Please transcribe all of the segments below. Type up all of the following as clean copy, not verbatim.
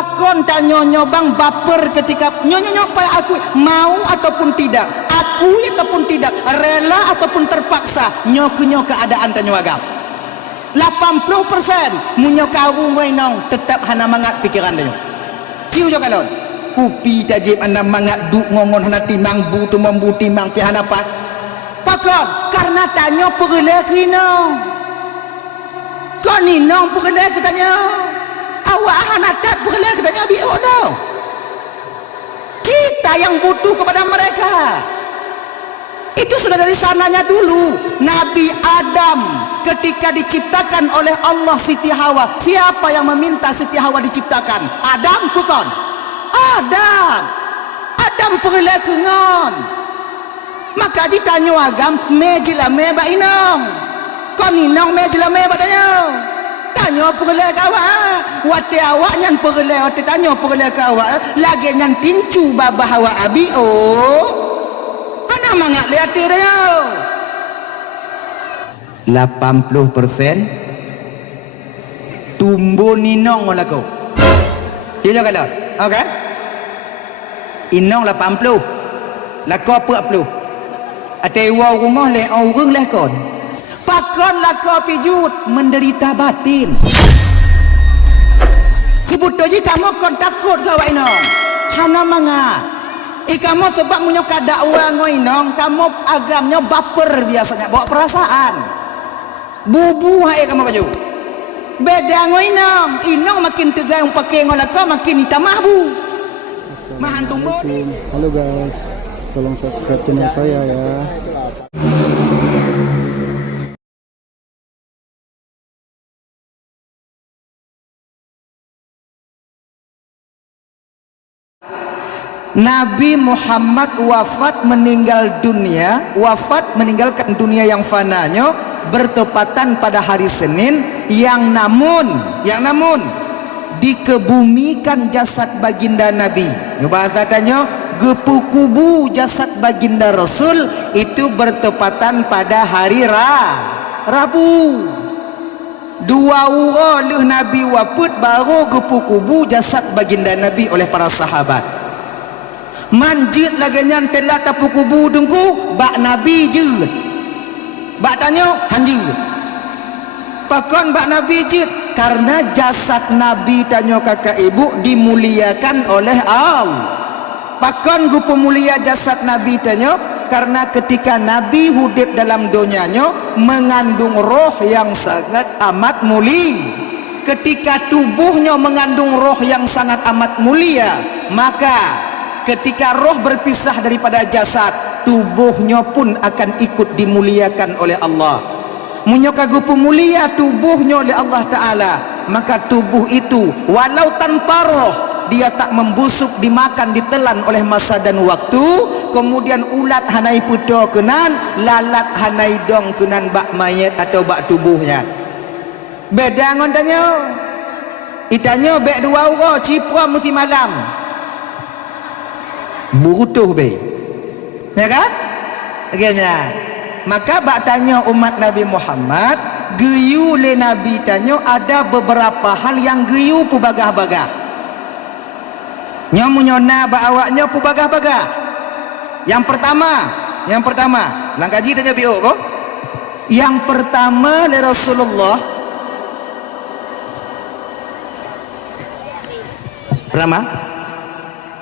Pakon tak nyonya bang baper ketika nyonya pada aku mau ataupun tidak, akui ataupun tidak, rela ataupun terpaksa nyoku keadaan tak nyuagam 80% munyo kau ngoinong tetap hana mangat pikiran dia ciu jo kalon kupi tajib anda mangat duk ngongon hana timang bu tu membu timang pi hana pa pakon karena tanyo perle kino koni nong perle katanya awak hana tak perle katanya bi ono kita yang butuh kepada mereka. Itu sudah dari sananya dulu. Nabi Adam ketika diciptakan oleh Allah Siti Hawa, siapa yang meminta Siti Hawa diciptakan? Adam bukan? Adam perle kengon. Maka ditanya agam mejila meba inong koninong mejila meba tanya tanya perle kawa wate awak nyan perle wate tanya perle kawa lagi nyan tincu babah awak abi mana mangat lihat dia 80% tumbuh ninong oleh kau dia kalau oke inong 80 lako 40 atewa rumah le orang leh kon pakon lako pijut menderita batin sebut doji kamu kon takut kau inong hana mangat kamu sebab punya kadakwa ngoinong kamu agamnya baper biasanya bawa perasaan bubu hai kamu baju beda ngoinong inong makin tegang pakai ngolaka makin hitamah bu mahantung bodi. Halo guys, tolong subscribe channel saya ya. Nabi Muhammad wafat meninggalkan dunia yang fananya bertepatan pada hari Senin yang namun dikebumikan jasad baginda Nabi. Bahasa tanya gepukubu jasad baginda Rasul itu bertepatan pada hari Rabu. Dua orang Nabi wafat baru gepukubu jasad baginda Nabi oleh para sahabat. Manjid lagi nyan telah tapu kubu dengku bak Nabi je bak tanya hanji pakon bak Nabi je karena jasad Nabi tanya kakak ibu dimuliakan oleh Allah. Pakon gu pemulia jasad Nabi tanya karena ketika Nabi hidup dalam dunianya mengandung roh yang sangat amat mulia. Ketika tubuhnya mengandung roh yang sangat amat mulia, maka ketika roh berpisah daripada jasad, tubuhnya pun akan ikut dimuliakan oleh Allah. Munyokagu pemulia tubuhnya oleh Allah Ta'ala, maka tubuh itu walau tanpa roh dia tak membusuk, dimakan, ditelan oleh masa dan waktu. Kemudian ulat hanai puto kenan, lalat hanai dong kenan bak mayat atau bak tubuhnya. Beda ngontanya itanya bek dua orang cipra musim malam burutuh be ya kan akhirnya maka bak tanya umat Nabi Muhammad geyu le Nabi tanya ada beberapa hal yang geyu pu bagah-bagah nyamunyona bak awaknya pu bagah-bagah. Yang pertama langkaji tanya biok kok yang pertama le Rasulullah pertama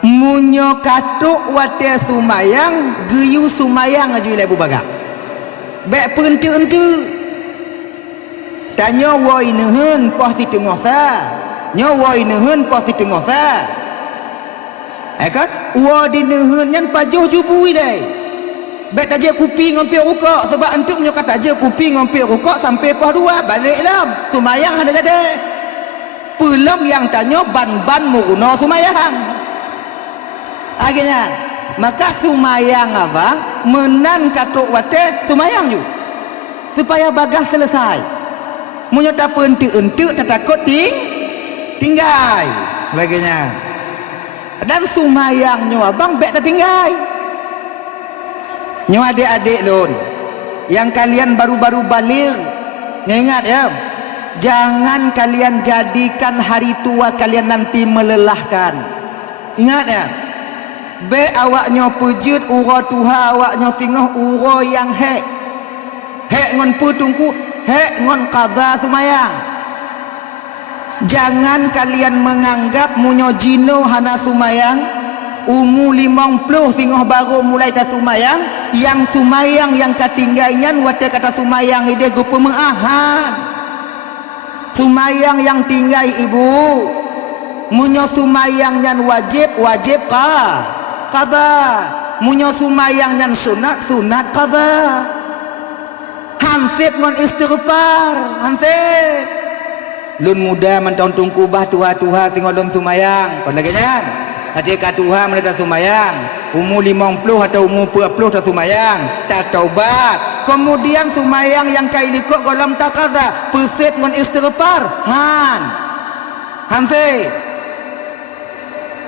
munyo katuk wate sumayang geyu sumayang aju ibu baga bek pente tanya woi nehen poh ti tengah sa nyo woi nehen poh ti tengah sa kan wo di nehen nyan pajuh jubui dai bek taje kupi ngompi rukuk sebab antuk munyo kata je kupi ngompi rukuk sampai poh dua baliklah sumayang ada belum yang tanya ban murno sumayang akhirnya maka sumayang abang menan katuk wate sumayang ju supaya bagah selesai munyo tak pentu tak takut tinggal laginya dan sumayangnya abang bek tak tinggal nyo adik-adik lon yang kalian baru-baru balik ingat ya Jangan kalian jadikan hari tua kalian nanti melelahkan. Ingat ya, be awaknya pujut uro tuha awaknya tinggal uro yang hek ngon putungku hek ngon qadha sumayang. Jangan kalian menganggap munyo jino hana sumayang umu 50 tinggal baru mulai ta sumayang, yang sumayang yang katinggainyan wate kata sumayang ide gupu mengahan. Sumayang yang tinggal ibu munyo sumayang yang wajib qadha, munyo sumayang yang sunat qadha. Hansip non istighfar hansip. Lun muda mentong tungkubah tuha tinggal don sumayang kon lagi jangan hati ka tuha menada sumayang umur 50 atau umur 40 tak sumayang tak taubat, kemudian sumayang yang kailikok golam tak qadha pesip ngon istighfar hansip.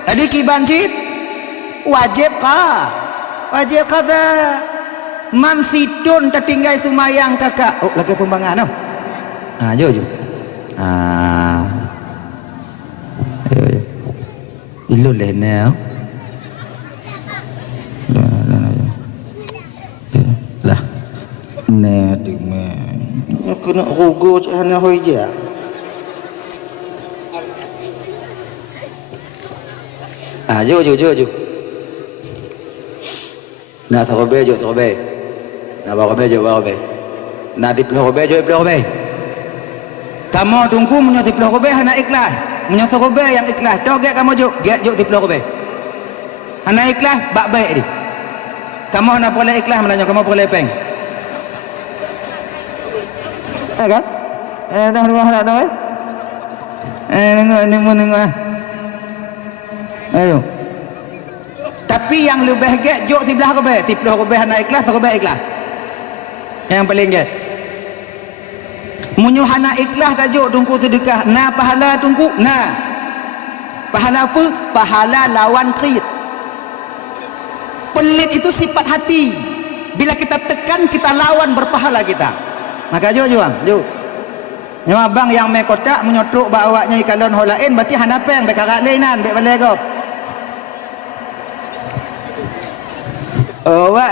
Jadi kibancit wajib qadha. Man sidon tertinggal sumayang kakak. Oh lagi sumbangan no. Jo. Ilu lena. Lah. Ne tingme. Kena rugo hanya hoja. Jo. Nah, sahabat jo. Nanti pelobe. Kamu tunggu menyoti pelobe hana ikhlas. Menyoti pelobe yang ikhlas. Toge kamu jo ti pelobe. Hana ikhlas bak baik di. Kamu hana boleh ikhlas menanya kamu boleh peng. Kan? Dah rumah nak dah. Nengok. Ayo. Tapi yang lebih gek jok di belah kobe, di belah kobe hana ikhlas, kobe ikhlas. Yang paling gek. Munyo hana ikhlas tak jok tungku sedekah, na pahala tungku, na. Pahala apa? Pahala lawan qid. Pelit itu sifat hati. Bila kita tekan, kita lawan berpahala kita. Maka jok. Nyo abang yang me kotak menyotruk ba awaknya ikalon holain berarti hana peng be karak lainan be balai gop. Oh wah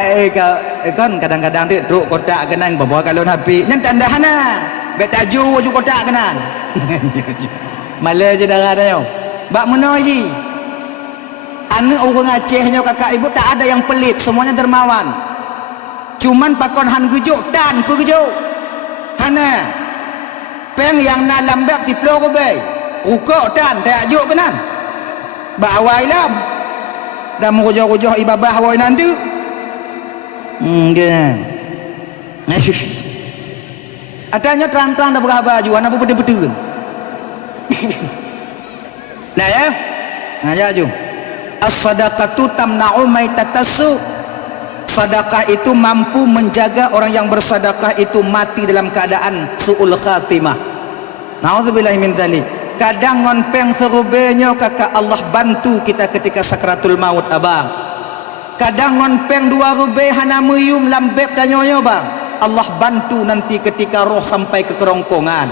kan kadang-kadang tu truk kotak kenang bawa kalon api nyan tanda hana be taju ju kotak kenang. Mala je darah dah yo. Bak meno ji. Anu orang Acehnya kakak ibu tak ada yang pelit, semuanya dermawan. Cuman pakon han gujuk dan ku gujuk. Hana peng yang na lambak di plo ko be. Ukok dan tak juk kenan. Bak awai lam. Dah mujoh-mujoh ibabah awai nanti. Dia. Adanya terang-terang dah berapa baju, anak betul-betul. Nah ya, ju. As-sadaqatu tamna'u maitatasu. Sedekah itu mampu menjaga orang yang bersedekah itu mati dalam keadaan su'ul khatimah. Nauzubillahi min dzalik. Kadang ngonpeng serubenya kakak Allah bantu kita ketika sakratul maut abang. Kadang ngonpeng 2 rubeh hana meyum lambep danyonya bang. Allah bantu nanti ketika roh sampai ke kerongkongan.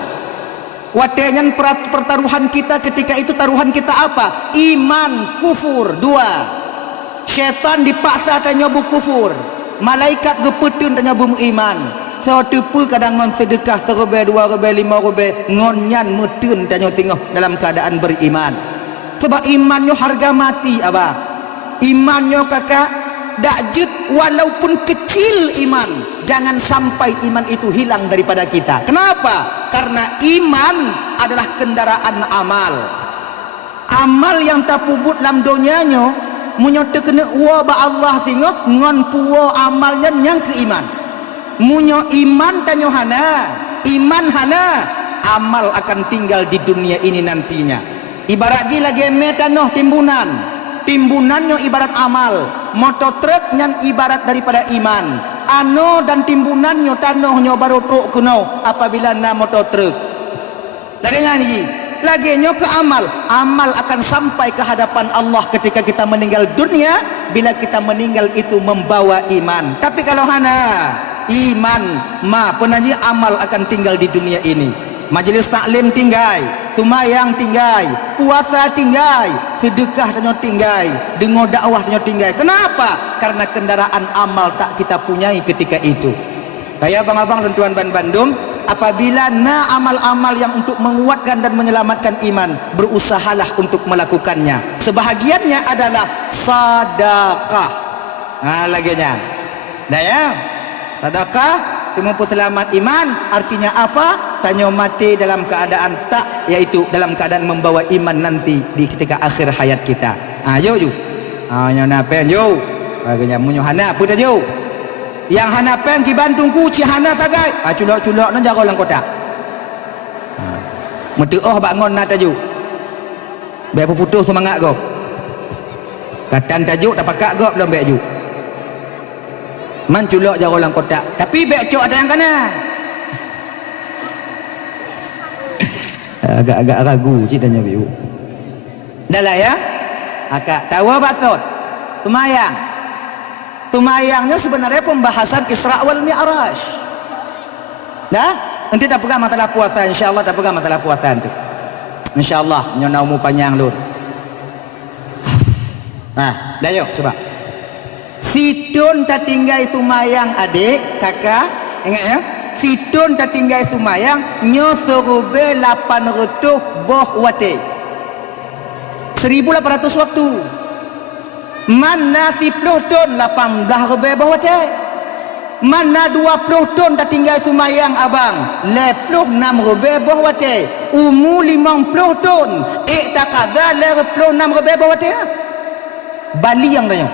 Watenyan pertaruhan kita ketika itu taruhan kita apa? Iman, kufur, 2. Syaitan dipaksa tanya bu kufur. Malaikat gepetun tanya bu iman. So tepu kadang ngon sedekah 1 rubeh, 2 rubeh, 5 rubeh ngonyan metun tanya tengok dalam keadaan beriman. Sebab imannya harga mati abang. Imannya kakak dakjut walaupun kecil iman, jangan sampai iman itu hilang daripada kita. Kenapa? Karena iman adalah kendaraan amal. Amal yang tak pubut dalam dunianya munyo terkena wa ba Allah singo ngon puo amalnya yang ke iman. Munyo iman tanyo hana, iman hana, amal akan tinggal di dunia ini nantinya. Ibarat ji lagi metanoh timbunannya ibarat amal, motor truk yang ibarat daripada iman. Ano dan timbunannya tanohnya baru truk kuno apabila na motor truk. Lagi nyanyi, lagi nyo ke amal akan sampai ke hadapan Allah ketika kita meninggal dunia. Bila kita meninggal itu membawa iman. Tapi kalau hana iman ma penaji amal akan tinggal di dunia ini. Majlis taklim tinggai, tumayang tinggai, puasa tinggai, sedekah tanyo tinggai, dengar dakwah tanyo tinggai. Kenapa? Karena kendaraan amal tak kita punyai ketika itu. Kayak abang-abang dan tuan ban Bandung, apabila amal-amal yang untuk menguatkan dan menyelamatkan iman, berusahalah untuk melakukannya. Sebahagiannya adalah sedekah. Nah, laginya. Dah ya? Sedekah mempunyai selamat iman, artinya apa? Tanyo mati dalam keadaan tak, yaitu dalam keadaan membawa iman nanti di ketika akhir hayat kita. Yo ju. Nyo pen yo. Agaknya munyo hana apa dah yo. Yang hana pen ki Bandungku ci hana sagai. Culok-culok nan jago lang kota. Meteuoh bangun na taju. Be putus semangat go. Katan tajuk tak pakak go belum be ju. Man culok jago lang kota. Tapi be cok ada yang kana. Agak-agak ragu ceritanya biu. Dah lah ya. Akak tahu batot. Tumayang. Tumayangnya sebenarnya pembahasan Isra wal Mi'raj. Dah? Nanti tak pegang masalah puasa, insyaallah tak pegang masalah puasa tu. Insyaallah nyona umur panjang lu. Nah, dah yuk coba. Sidon tak tinggal tumayang adik, kakak, ingat ya? Sidon tak tinggal tumayang nyo serube 800 boh wate. 1800 waktu. Mana 10 ton 18 rebe boh wate. Mana 20 ton tak tinggal tumayang abang 26 rebe boh wate. Umur 50 ton tak kaza 26 rebe boh wate. Bali yang tanya.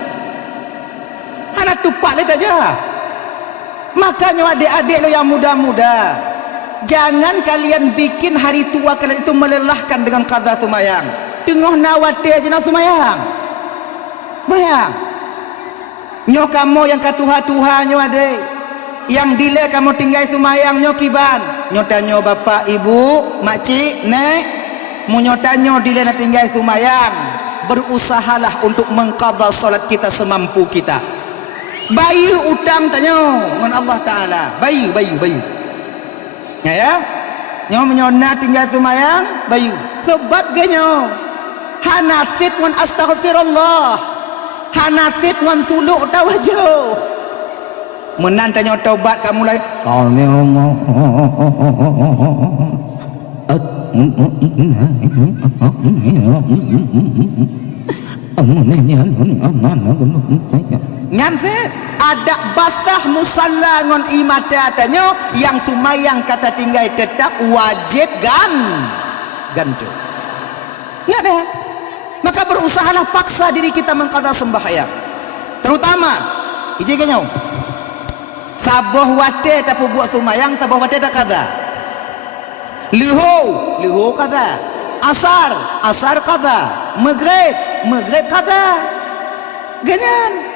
Hana tupak le saja. Makanya adik-adik lo yang muda-muda, jangan kalian bikin hari tua kalian itu melelahkan dengan qada sumayang. Tengah nawate aja nak sumayang. Bayang. Nyo kamu yang katuha-tuha nyo adik. Yang dile kamu tinggal sumayang nyo kiban. Nyo tanyo bapak, ibu, makcik, nek, mu nyo tanyo dile nak tinggal sumayang. Berusahalah untuk mengqadha salat kita semampu kita. Bayu utang tanyo dengan Allah Ta'ala. Bayu. Ya. Nyo menyona tinggal sumayang, bayu. Sebab ganyo. Hanasib ngan astaghfirullah. Hanasib ngan tuluk tawajuh. Menan tanyo taubat kamu lagi. Nganse ada basah musalla ngon imata tanyo yang sumayang kata tinggal tetap wajib gantu. Enggak ada. Maka berusahalah paksa diri kita mengqadha sembahyang. Terutama ijeganyo. Saboh wate tak buat sumayang, saboh wate tak qadha. Liho qadha. Asar qadha. Maghrib qadha. Ganyan.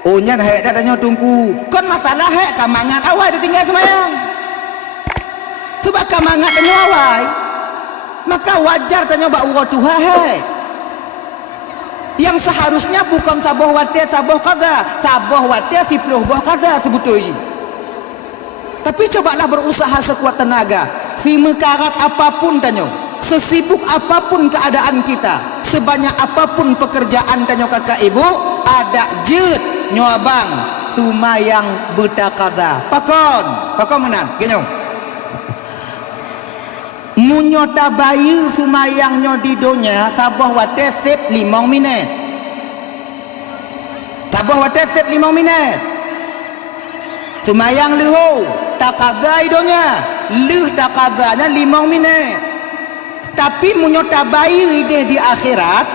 Oh nyan hek dah tanya tunggu. Kon masalah hek kamangat awal dia tinggal semayang. Sebab kamangat tanya awal. Maka wajar tanya bak urut Tuhan hek. Yang seharusnya bukan saboh wate saboh qadha. Saboh wate 10 boh qadha sebetulnya. Tapi cobalah berusaha sekuat tenaga. Si mekarat apapun tanya. Sesibuk apapun keadaan kita. Sebanyak apapun pekerjaan tanya kakak ibu. Ada jet nyobang sumayang bertakada pakon menan genyong munyota bayi sumayang nyo di donya sabah wate sep 5 minit sumayang leho takada idonya leh takadanya 5 menit. Tapi munyota bayi ide di akhirat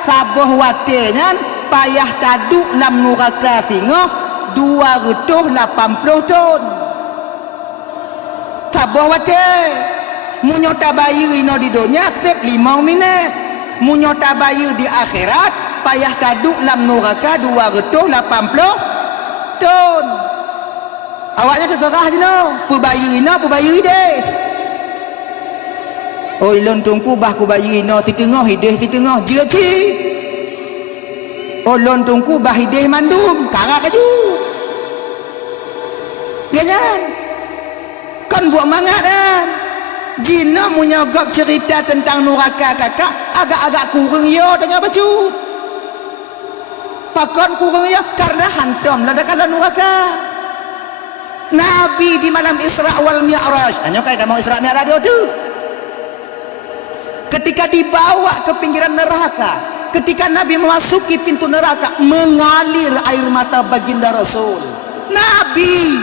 saboh watenya payah taduk 6 neraka singo 280 ton. Saboh wate munyota bayi ino di dunia sep 5 menit. Munyota bayi di akhirat payah taduk 6 neraka 280 ton. Awaknya terserah je no. Pubayi deh. Oh ilon tungku bah ku bayi no si tengah jeki. Oh lon tungku bah hideh mandum. karak aju ganyan Kon buat mangat kan jina menyogok cerita tentang neraka kakak agak-agak kurang yo tengah baju pakon kurang yo karena hantam lah kalau neraka. Nabi di malam Isra wal Mi'raj hanya kayak mau Isra Mi'raj itu ketika dibawa ke pinggiran neraka, ketika Nabi memasuki pintu neraka mengalir air mata baginda Rasul. Nabi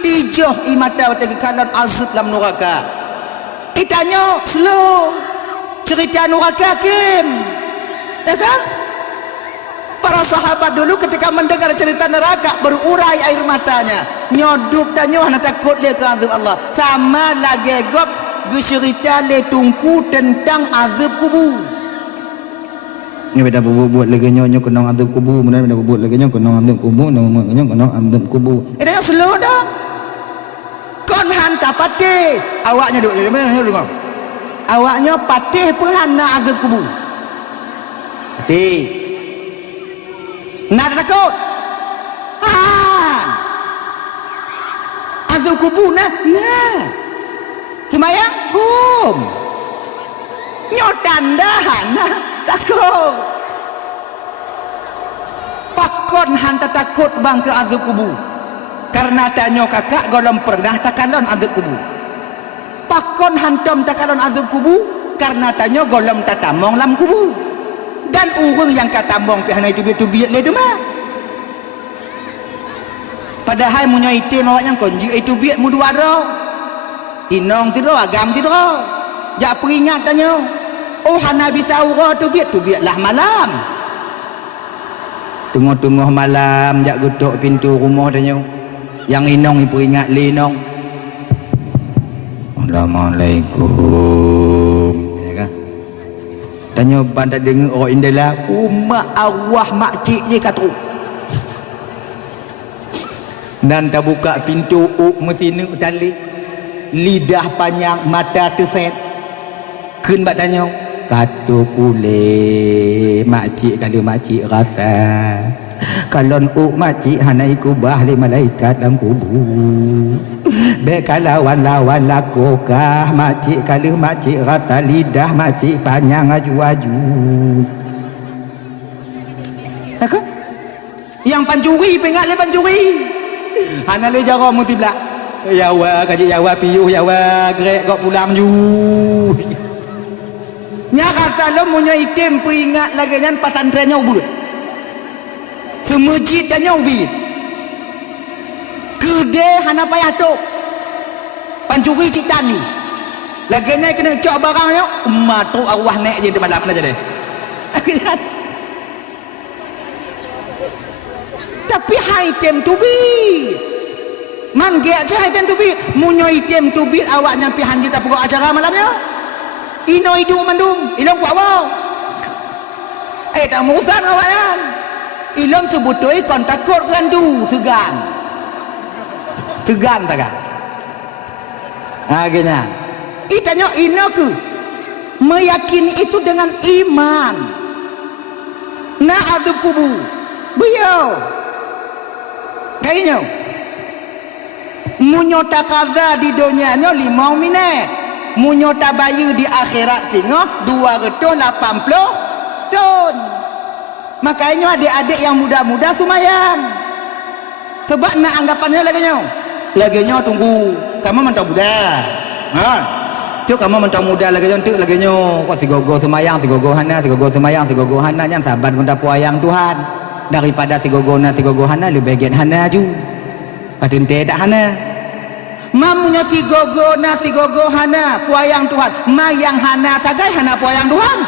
tijoh imata watagi kalan azab dalam neraka. Itanya slow cerita neraka kim, ya kan? Para sahabat dulu ketika mendengar cerita neraka berurai air matanya, nyoduk dan nyoh takut le ke azab Allah. Sama lagi gop cerita le tungku tentang azab kubur. Ni beda buat lagi nyonya kena azab kubur, mana beda buat lagi nyonya kena azab kubur, nama nyonya kena azab kubur. Dia slow dah. Kon hanta patih, awaknya duk mana dengar. Awaknya patih pun hana azab kubur. Patih. Nak takut. Azab kubur nah. Semayang nyotan dahan takut. Pakon hanta takut bang ke azab kubur. Karena tanya kakak golong pernah takalon azab kubur. Pakon hantam takalon azab kubur karena tanya golong tatamong lam kubur. Dan orang yang katamong pihana itu biat le tu mah. Padahal munyo itim awak yang konji itu biat mu dua ro. Inong tu ro agam tu ro. Jak peringat tanya. Oh hana bisa ro tu biat lah malam. Tengah-tengah malam jak getok pintu rumah tanya. Yang inong peringat le inong. Assalamualaikum. Ya kan? Tanya pandai dengar orang dalam mak arwah makcik je kata. Dan tak buka pintu mesti nak tali. Lidah panjang mata terset. Kun bak tanya kata boleh makcik kalau makcik rasa kalau makcik hanai kubah le malaikat dalam kubur. Bekalawan lawan lakukah makcik kalau makcik rasa lidah makcik panjang aju-aju. Takkan? Yang pancuri pengat le pancuri. Hana le jara mesti belak. Ya wa kaji ya wa piu ya wa grek kau pulang ju. Nya kata lo munyo item peringat lagi nyan pasantrennya ubud. Semujid tanya ubid. Gede hana payah tok. Pancuri cik tani. Lagi nyan kena cok barangnya emak tu arwah nek je malam lah jadi. Tapi item tu bid. Man gek je item tu bid. Munyo item tu bid awak nyampi hanji tak pukul acara malamnya. Ino hidup mandum, ilong buat apa? Tak musan awak kan? Ilong sebutoi kon takut kan tu, segan tak kan? Akhirnya, itanya ino ke meyakini itu dengan iman. Nah azab kubur, beliau kayaknya munyota kaza di dunianya 5 minit. Munyota bayu di akhirat singo 280 ton. Makanya adik-adik yang muda-muda sumayang. Sebab nak anggapannya laginya tunggu kamu mentang muda. Tu kamu mentang muda laginya tu laginya kau sigogo sumayang sigogo hana nyan saban gunda puayang Tuhan daripada sigogo hana lebih bagian hana ju. Patente tak hana. Mamunya sigogo hana puayang Tuhan. Mayang hana tagai hana puayang Tuhan.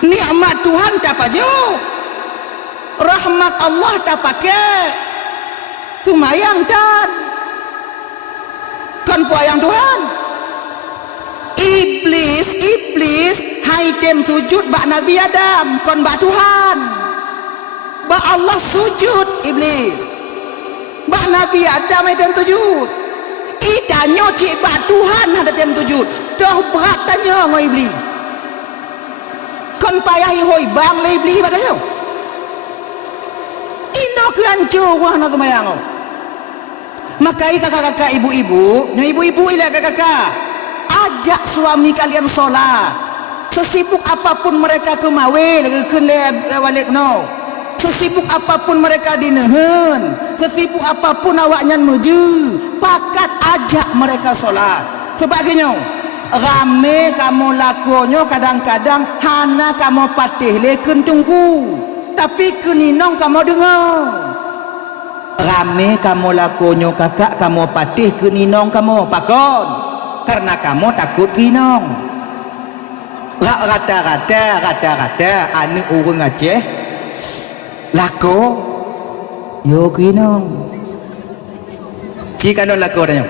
Nikmat Tuhan tak paju. Rahmat Allah tak pakai. Sumayang tan. Kan puayang Tuhan. Iblis haitem sujud bak Nabi Adam. Kon bak Tuhan. Bak Allah sujud iblis. Bah Nabi Adam ada sujud. Idanyo cik bah Tuhan ada tem sujud. Dah berat tanya ngoi iblis. Kon payah hoi bang le iblis badanya. Ino ke hancur wah na semayang. Makai kakak-kakak ibu-ibu, ibu-ibu ilah kakak-kakak, ajak suami kalian solat. Sesibuk apapun mereka ke mawil, ke walid no. Sesibuk apapun mereka di nehen, sesibuk apapun awaknya menuju, pakat ajak mereka solat. Sebagainya, rame kamu lakonyo kadang-kadang hana kamu patih leken tunggu, tapi keninong kamu dengar. Rame kamu lakonyo kakak kamu patih keninong kamu pakon, karena kamu takut kinong. Rata-rata ane orang Aceh lako yo kinong. Jika non lako tanya.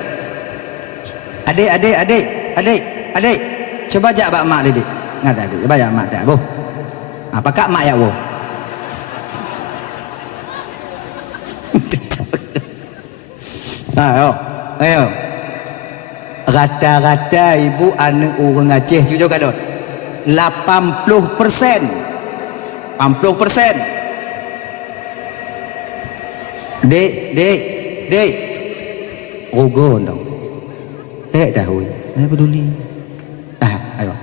Adik, coba ajak bak mak lidik. Ngata adik, coba ajak mak tak boh. Apa kak mak ya boh? Ayo. Rata-rata ibu anak orang Aceh juga kalau 80%. Dek. Rogo dong. Dah hui. Saya peduli. Ayo.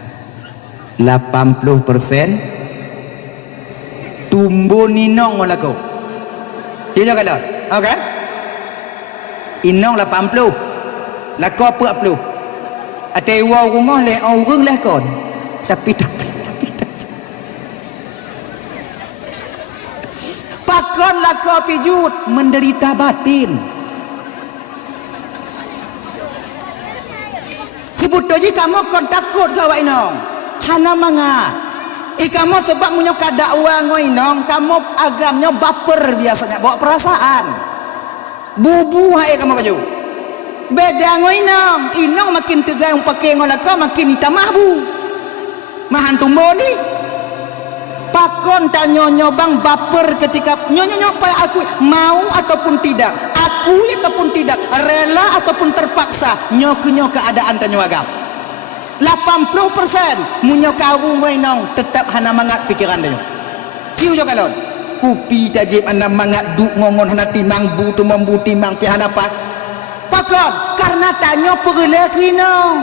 80% tumbuh ninong molako. Dia kalau. Okey. Inong 80. Lako 40. Ada rumah le orang lah kon. Tapi pakon lako pijut menderita batin. Sebutnya kamu kon takut kau inong. Hana mangat. Kamu sebab punya dakwah ngoinong, kamu agamnya baper biasanya, bawa perasaan. Bubu hai kamu baju. Beda ngoinong, inong makin tegang pakai ngolaka makin hitamah bu. Mahan tumbo ni. Pakon tak nyonyobang baper ketika nyonyok pai aku mau ataupun tidak, akui ataupun tidak, rela ataupun terpaksa nyok keadaan tanyo agam. 80% munyo kawu ngoinong tetap hana mangat pikiran dia. Kiu jo kalon. Kupi tajib hana mangat duk ngongon hana timang bu tu membu timang pi hana pa. Pakon karena tanyo perle kinong.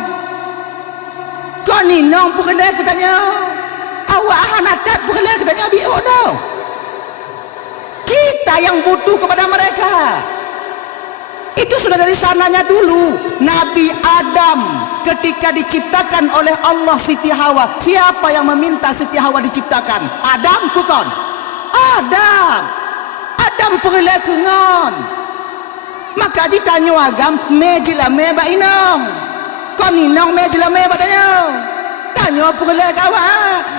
Koninong perle katanya. Awak hana tat perle katanya bi ono. Kita yang butuh kepada mereka. Itu sudah dari sananya dulu. Nabi Adam ketika diciptakan oleh Allah Siti Hawa, siapa yang meminta Siti Hawa diciptakan? Adam bukan? Adam perle kengon. Maka ditanya agam mejila me ba inong. Koninong mejila me ba danyo. Tanya perle kawa.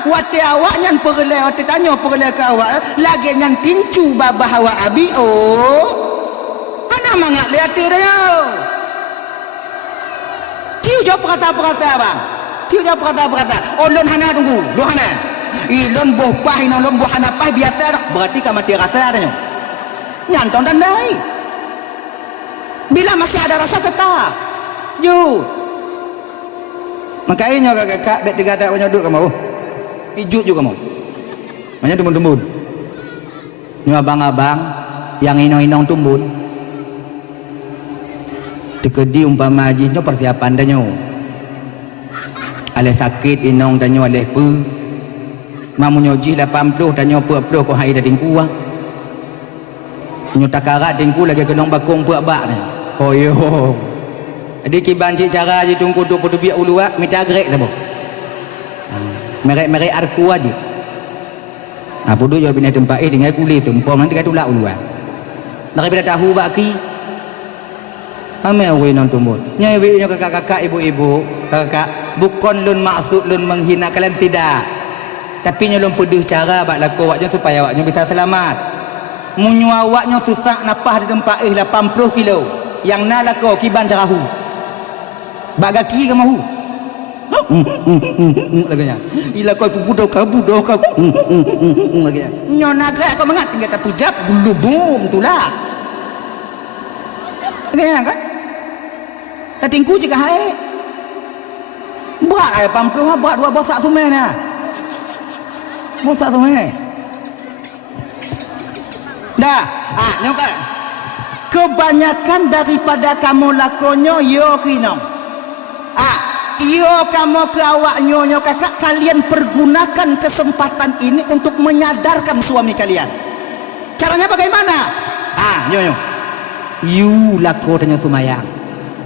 Wate awak nyan perle, wate tanya perle kawa. Lagi nyan tincu babah hawa abi Ana mangat lihat dia. Tiu jawab perkata-perkata bang. Tiu jawab perkata-perkata. Lon hana tunggu, lon hana. Lon boh pah, lon boh hana pah biasa dah. Berarti kamu mati rasa adanya. Nyantong tandai. Bila masih ada rasa tetap. Yo. Makanya kakak bet tiga tak banyak duduk kamu. Pijut juga kamu. Banyak tumbun-tumbun. Ni abang-abang yang inong-inong tumbun. Tekedi umpama hajinya persiapan danyo. Alih sakit inong danyo alih pu. Mamunyo ji 80 danyo pu-pu ko hai da dingku ah. Nyo takarat dingku lagi kenong bakong pu-bak ni. Oh yo. Jadi kiban cik cara je tunggu 20 biak ulu ah minta grek tabo. Merek-merek arku aja. Apa tu jo pindah tempat dengan kulit sempom nanti kata ulak ulu ah. Nak bila tahu baki ame we non tumbuh. Nyai we kakak-kakak ibu-ibu, kakak bukan lun maksud lun menghina kalian tidak. Tapi nyolong pedih cara bak laku awaknya supaya awaknya bisa selamat. Munyu awaknya susah napah di tempat 80 kilo. Yang na laku kiban carahu. Bak gaki ke mahu. Laganya. Ila kau budak ka. Laganya. Nyona gak kau mengat tinggal tapi jap bulubum tulah. Laganya kan? Tatingku jika hai. Buat ai 80 buat dua bosak sungai na. Bosak sungai. Dah, nyoka. kebanyakan daripada kamu lakonyo yo kino yo kamu ke awak nyonya kakak, kalian pergunakan kesempatan ini untuk menyadarkan suami kalian. Caranya bagaimana? Nyonya you lako tanya sumayang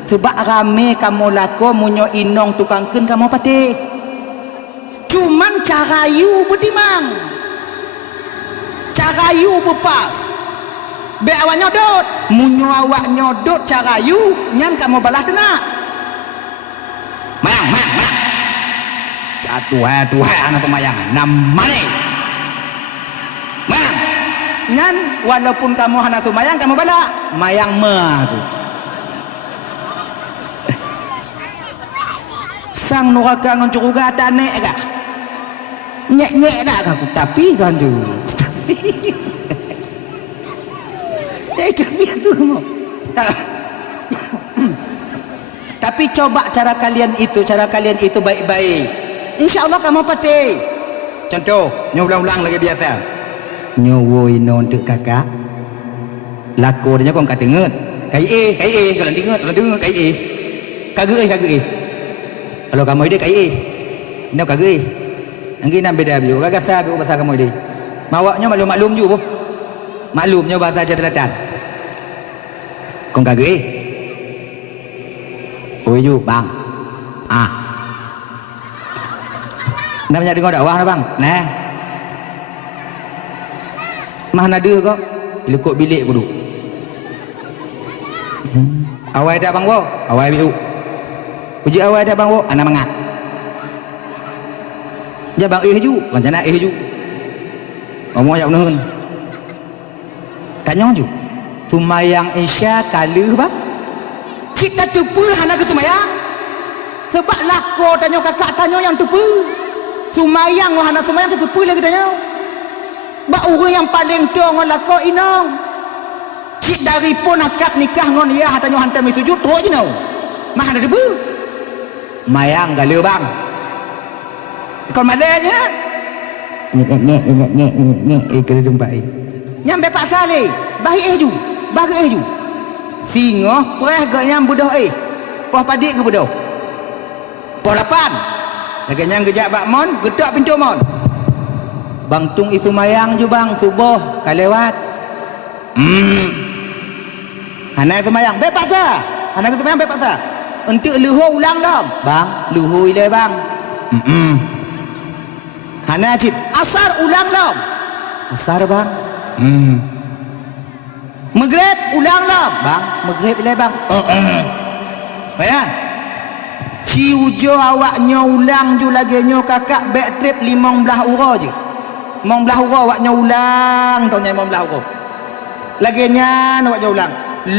sebab rame kamu lako munyo inong tukangkeun kamu pati. Cuman cara you bedimang, cara you bepas be awak nyodot, munyo awak nyodot cara you nyan kamu balah tenak mayang Tuhan anak pemayangan namanya mayang nyan walaupun kamu hana sumayang kamu bala mayang madu sang nuraka ngoncuruga tane gak nyek dah aku tapi kan tu tapi itu tapi coba cara kalian itu baik-baik, insya Allah kamu pati. Contoh nyo ulang-ulang lagi biasa nyo woino untuk kakak lakonnya kau kata dengar kai kalau dengar kagak kalau kamu ide kai no kagak angin nak beda bio kagak sah bio bahasa kamu ide mawaknya maklum ju maklumnya bahasa Jawa kau kagak ju bang namanya dengar dakwah na bang nah mana dia kok lekuk bilik kudu awal ada bang wo awal biu puji awal ada bang wo anak mangak ja bang ju rencana ju ngomong jauh nuhun kanyong ju sumayang isya kalu bang kita tupu hana ke sumayang sebab lako tanya kakak tanya yang tupu sumayang hana sumayang tupu lagi tanya bak orang yang paling tua ngon lako inong cik dari pun akad nikah ngon ia hatanya hantam itu ju to je nau mah ada debu mayang gale bang kon malanya nyek ikut jumpai nyampe pak sale bahi ju singoh preh gak nyam budoh poh padik ke budoh poh lapan lagi nyang gejak bak mon gedak pintu mon bang tung itu mayang ju bang subuh kalewat anak semayang bepasa anak semayang bepasa untuk luhu ulang dong bang luhu ile bang anak cip asar ulang dong asar bang Maghrib ulang lah bang Maghrib ile bang bayan si ujo awaknya ulang ju lagi nyo kakak back trip 15 euro je 15 euro awaknya ulang tau nyai 15 euro lagi nyan awaknya ulang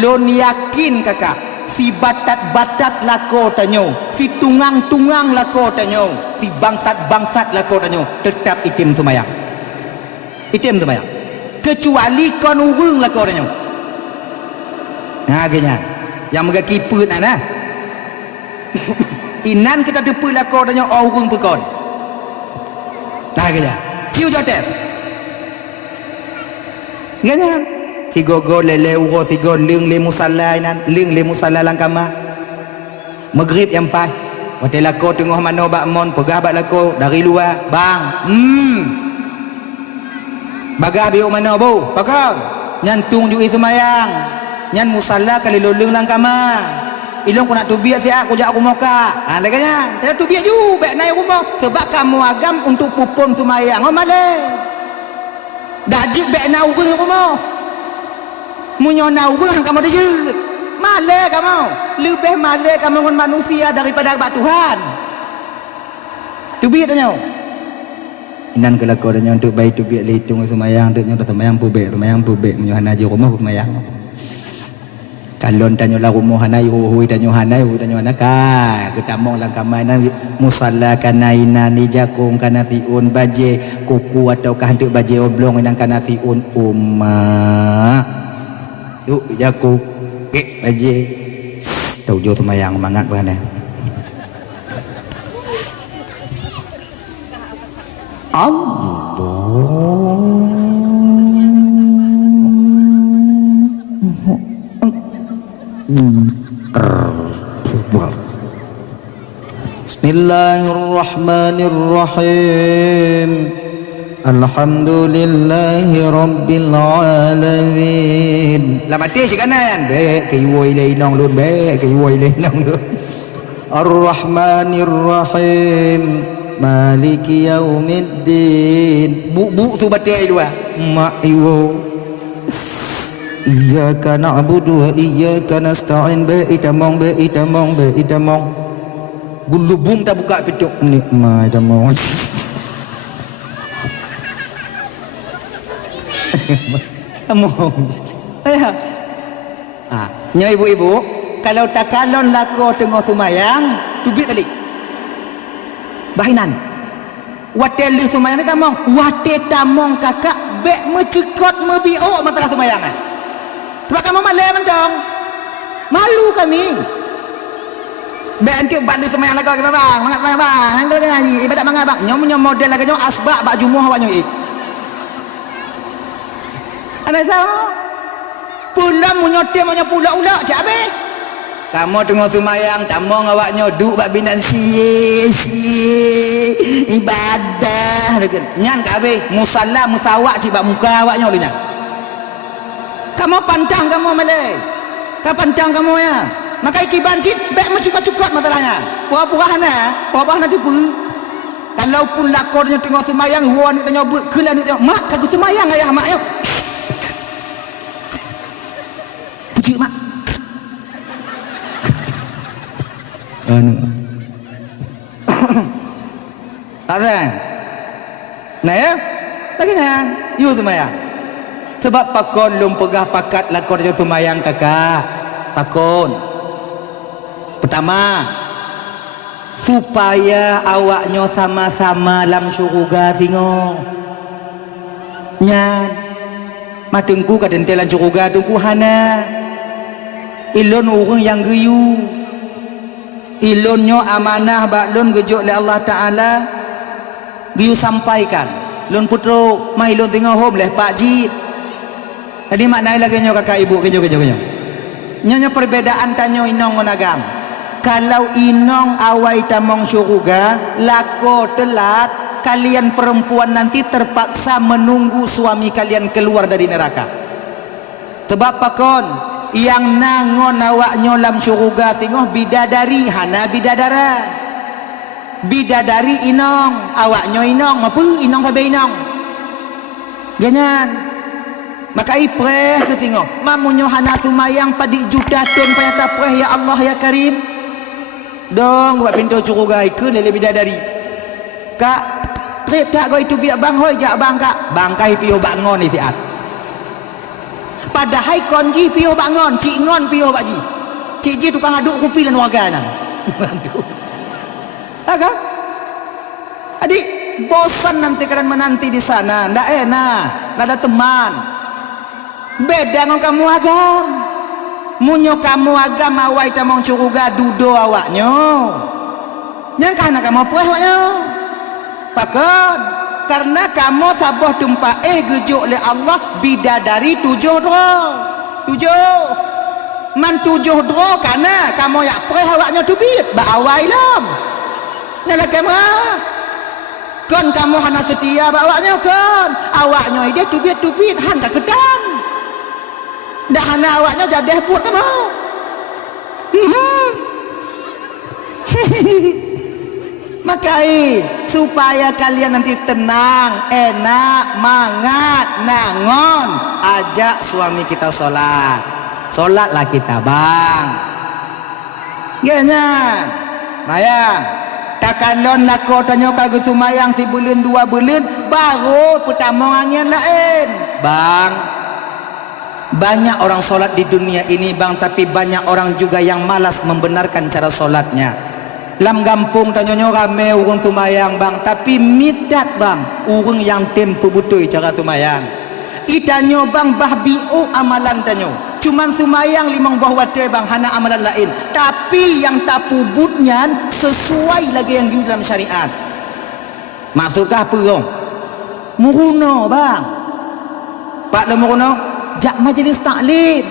lon yakin kakak si batat-batat lako tanyo si tungang-tungang lako tanyo si bangsat-bangsat lako tanyo tetap itim sumayang kecuali kon urung lako tanyo gini yang mereka kiput nah inan kita tepu lako tanyo urung pekon gini ciu jotes gini si gogo lele uro si go ling le musalla inan ling le musalla lang kama maghrib yang pai hotel lako tengah mano bak mon pegah bak lako dari luar bang bagah biu mano bu pakam nyantung ju semayang nyan musalla kali lulung lang kama ilong ku nak tubiak siak ku jak rumah ka laganya tak tubiak ju baik naik rumah sebab kamu agam untuk pupun semayang male dajik baik na urang rumah munyo na urang kamu deje male kamu lebih male kamu dengan manusia daripada bak Tuhan tubiak tanya inan kelako tanya untuk baik tubiak litung semayang untuk nyoda semayang pubek munyo hana je rumah semayang kalon tanyo la rumah hanai hui tanyo hanai ka ketamong lang kamainan musalla kanaina ni jakung kana fiun baje kuku atau kahantuk baje oblong inang kana fiun umma su jaku baje tau jo tumayang mangat bana Allah Bismillahirrahmanirrahim. Alhamdulillahi rabbil alamin. Lah mati si kanan. Baik ke woi le nong lun, baik ke woi le nong lun. Ar-Rahmanir-Rahim. Maliki yaumiddin. Bu tu batai dua. Mak iwo. Iyyaka na'budu wa iyyaka nasta'in. Baik itamong. Gulubung tak buka pintu. Nikmat itamong. Nya ibu-ibu, kalau tak kalon lako tengah sumayang, tubik balik. Bahinan. Wate lu sumayang ni tamong, wate tamong kakak bek mencekot mebiok masalah sumayang. Sebab kamu malam mentong. Malu kami. Bek antik balik sumayang lako ke bang, mangat bang. Hang ngaji ibadat mangat bang. Nyom model lagi nyom asbak bak jumuah awak nyoi. Anak sama pulang menyotem punya pula ulak cak abe. Kamu tengok sumayang tamong awaknya duk bak binan siye ibadah nyan ka abe musalla musawak cik bak muka awaknya olehnya. Kamu pantang kamu malai. Ka pantang kamu ya. Maka ikiban cik bek mencukot-cukot masalahnya. Pura-pura tu pu. Kalau pun lakornya tengok sumayang huan ni tanya kelan ni tengok mak kagak sumayang ayah mak yo. Puji mak. Ada. Nah ya. Lagi kan? You sumayang. Sebab pakon lum pegah pakat lakon je sumayang kakak. Pakon. Pertama, supaya awaknya sama-sama dalam syurga singo. Nyan. Matengku kaden telan syurga tungku hana. Ilon orang yang geyu. Ilonnya amanah bak lon gejuk oleh Allah Ta'ala. Geyu sampaikan. Lon putro, mai lon tengah home leh Pak Jid. Tadi maknai lagi nyo kakak ibu kejo. Nyonya perbedaan tanyo inong ngonagam. Kalau inong awai tamong syurga, lako telat, kalian perempuan nanti terpaksa menunggu suami kalian keluar dari neraka. Sebab pakon yang nangon awaknya dalam syurga singoh bidadari hana bidadara. Bidadari inong, awaknya inong, apa inong sabe inong. Ganyan. Maka ipreh ke singoh, mamunyo hana sumayang padi juta ton payah tapreh ya Allah ya Karim. Dong buat pintu syurga ikut lele bidadari. Kak, trip tak kau itu biar bang hoi jak bang kak. Bangkai pio bangon ni siat. Padahal konji pio bangon, cik ngon pio bakji. Cik ji tukang aduk kopi dan warga nan. Aduh. Agak. Adik, bosan nanti kalian menanti di sana, ndak enak, ndak ada teman. Beda dengan kamu agam. Munyo kamu agam awai tamong syurga dudo awaknyo. Yang kana kamu puas awaknyo. Pakon. Karena kamu saboh tumpah gejuk oleh Allah bidadari 7 man 7 karena kamu yak preh awaknya tubit ba awai lam nyala kamu kon kamu hana setia ba awaknya kon awaknya dia tubit han ka kedan dah hana awaknya jadah buat kamu makai supaya kalian nanti tenang, enak, mangat, nangon, ajak suami kita sholatlah kita bang. Ganya, mayang, takalon lako tanya kagak sumayang si bulan 2 bulan, baru pertama angin lain, bang. Banyak orang sholat di dunia ini bang, tapi banyak orang juga yang malas membenarkan cara sholatnya. Lam gampung tanyonyo rame urang sumayang bang, tapi midat bang urang yang tempo butoi cara sumayang. Itanyo bang bah biu amalan tanyo. Cuman sumayang 5 buah wate bang hana amalan lain. Tapi yang tapubutnya sesuai lagi yang di dalam syariat. Maksudkah apa dong? Muruno bang. Pak lo muruno jak majlis taklim.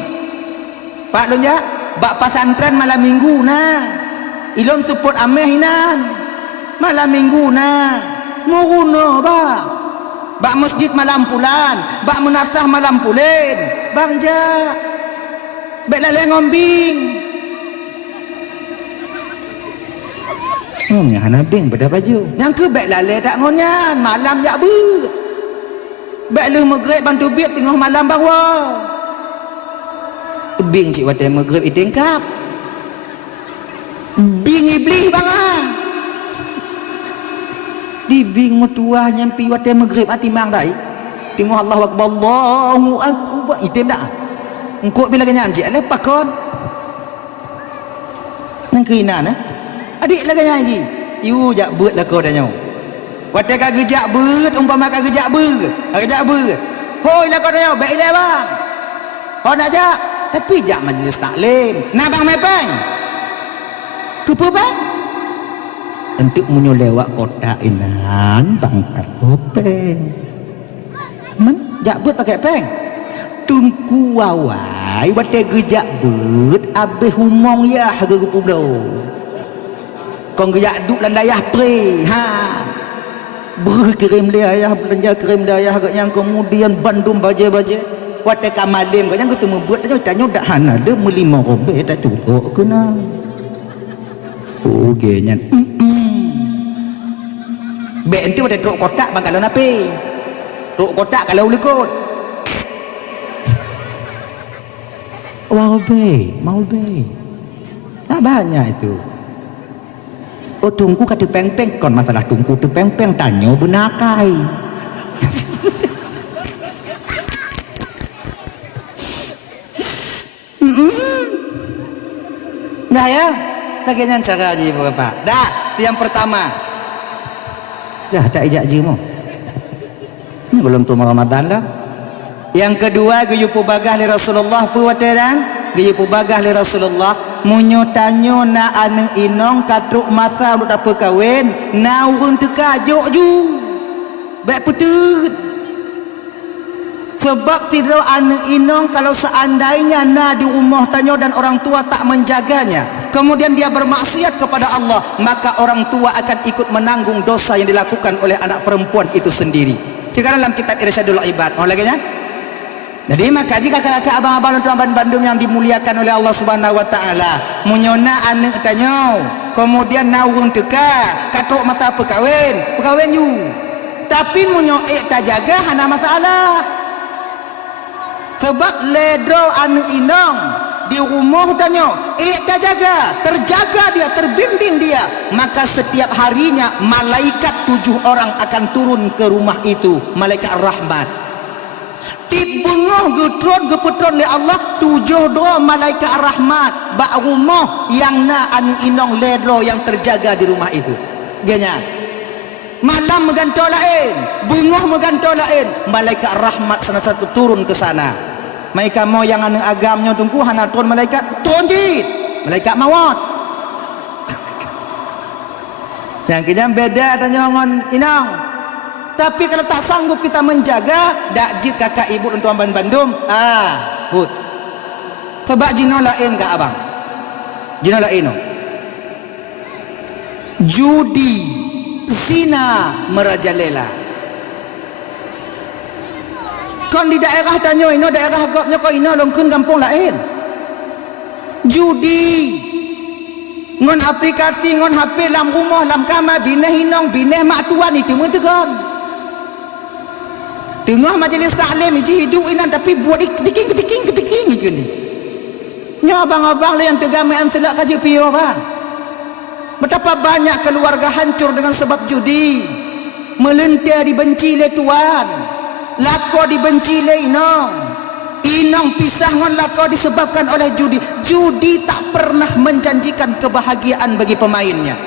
Pak lo jak bak pasantren malam minggu nah ilon support ameh hinan malam minggu nah muruno bak masjid malam pulan bak menasah malam pulen bangja bek lale ngombing hana bing beda baju yang ke bek lale tak ngonyan malam jak ber bek leh maghrib bantu biat tengah malam bawa bing cik wate maghrib itengkap bing iblis bang di bing mutuah nyampi wate maghrib ati mang dai tengok Allahu akbar Allahu akbar item dak engkau bila kenyan cik lepas kon nang keinan adik lah kenyan ji yu jak beut lah kau dah nyo wate ka gejak beut umpama ka gejak beut hoi lah kau dah nyo baik le bang kau nak jak tapi jak majlis taklim nah bang mepeng kepa bang untuk munyo lewat kota inan bangkat kopeng men jak beut pakai peng tungku wawai wate gejak beut abeh humong ya harga gupublo kong gejak duk landayah pre berkirim dia ayah belanja kirim dia ayah yang kemudian bandum baje-baje wate kamalim yang ketemu buat tanya dak hana de melima robe tak tuduk kena genyan be ente wate truk kotak bang kalau nape truk kotak kalau likut mau be tak banyak itu tungku kata peng-peng kon masalah tungku tu peng-peng tanya benakai nah ya lagian cara aja bapak dah yang pertama dah tak ijak jimu ini belum tu Ramadan lah yang kedua guyupu bagah li Rasulullah puwateran guyupu bagah li Rasulullah munyo tanyo na ane inong katruk masa lu tak perkawin na urun tekajuk ju baik putut sebab sidro ane inong kalau seandainya na di rumah tanyo dan orang tua tak menjaganya kemudian dia bermaksiat kepada Allah maka orang tua akan ikut menanggung dosa yang dilakukan oleh anak perempuan itu sendiri jika dalam kitab Irsyadul Ibad lagi ya. Jadi maka jika kakak abang-abang tuan Bandung yang dimuliakan oleh Allah Subhanahu wa taala munyona anak tanyo kemudian naung teka katuk masa perkawin you tapi munyo tak jaga hana masalah sebab ledro anak inong di rumah tanyo tak jaga terjaga dia terbimbing dia maka setiap harinya malaikat 7 orang akan turun ke rumah itu malaikat rahmat tibunguh gutron geputron li Allah 7 doa malaikat rahmat bak rumah yang na anu inong ledro yang terjaga di rumah itu ganya malam megantol lain bunguh megantol lain malaikat rahmat sana satu turun ke sana mereka mau yang anu agamnya tunggu hana turun malaikat turun jid malaikat mawat yang kejam beda tanya ngon inong tapi kalau tak sanggup kita menjaga dak jid kakak ibu untuk Tuan Bandung hut sebab jino lain ke abang jino lain judi zina merajalela kon di daerah tanyo ino daerah agaknya kau ino longkun kampung lain judi ngon aplikasi ngon HP lam rumah lam kamar bineh inong bineh mak tuan itu mentegon tengah majlis taklim iji hidup inan tapi buat ketiking gitu ni nya abang-abang yang tegamian selak kaji pio bang betapa banyak keluarga hancur dengan sebab judi melentir dibenci le tuan lako dibenci le inong pisah ngon lako disebabkan oleh judi tak pernah menjanjikan kebahagiaan bagi pemainnya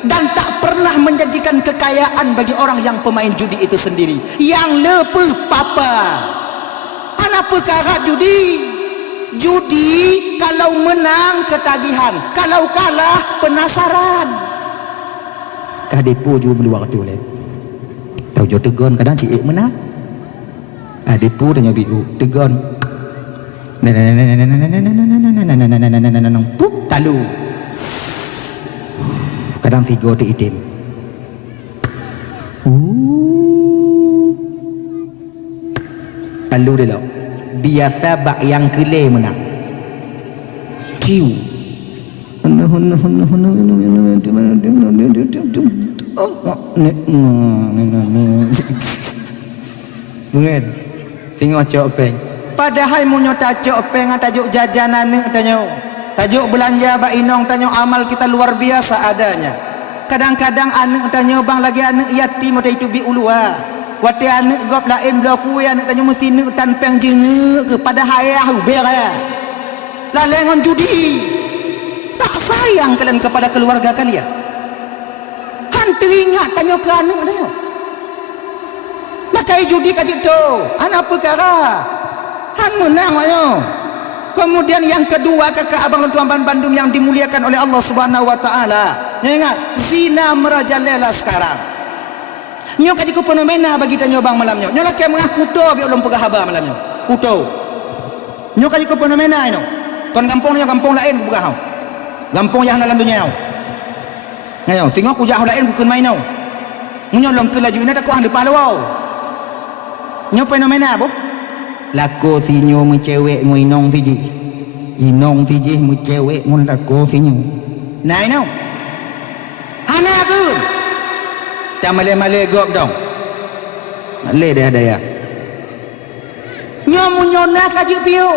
dan tak pernah menjanjikan kekayaan bagi orang yang pemain judi itu sendiri yang lepuh papa ana perkara judi kalau menang ketagihan kalau kalah penasaran kadipu juga beli waktu le tau jo tegon kadang cik menang adipu tanya biu tegon Puk talu. Kadang tiga tu itim. Talu dia lo. Biasa bak yang kelih menang. Kiu. Mungkin tengok cok peng. Padahal munyo tajuk peng tajuk jajanan tanya. Tajuk belanja bak inong tanya amal kita luar biasa adanya. Kadang-kadang anak tanya bang lagi anak yatim ada itu bi ulua. Wati anak gop lain blok kuih anak tanya mesti nak tanpeng jenguk ke pada hayah ber ya. Lalengon judi. Tak sayang kalian kepada keluarga kalian. Han teringat tanya ke anak tanya. Makai judi kaji tu. Anak perkara. Han menang ayo. Kemudian yang kedua kakak abang dan tuan Bandung yang dimuliakan oleh Allah Subhanahu wa taala. Ingat, zina merajalela sekarang. Nyo kaji ku fenomena bagi tanya bang malamnya. Nyo laki mengaku tu bi ulun pegah haba malamnya. Kuto. Nyo kaji ku fenomena ino. Kon kampung nyo kampung lain ku pegah. Kampung yang dalam dunia. Ngayo, tengok ku jah lain bukan main. Nyo long ke laju ina tak ku hang depan lawa. Nyo fenomena apa? Lako sinyo mu cewek mu inong tiji. Inong tiji mu cewek mu lako sinyo. Nah ino. Hana aku. Tak male-male gop dong. Male dah daya. Nyo mu nyona kaji piu.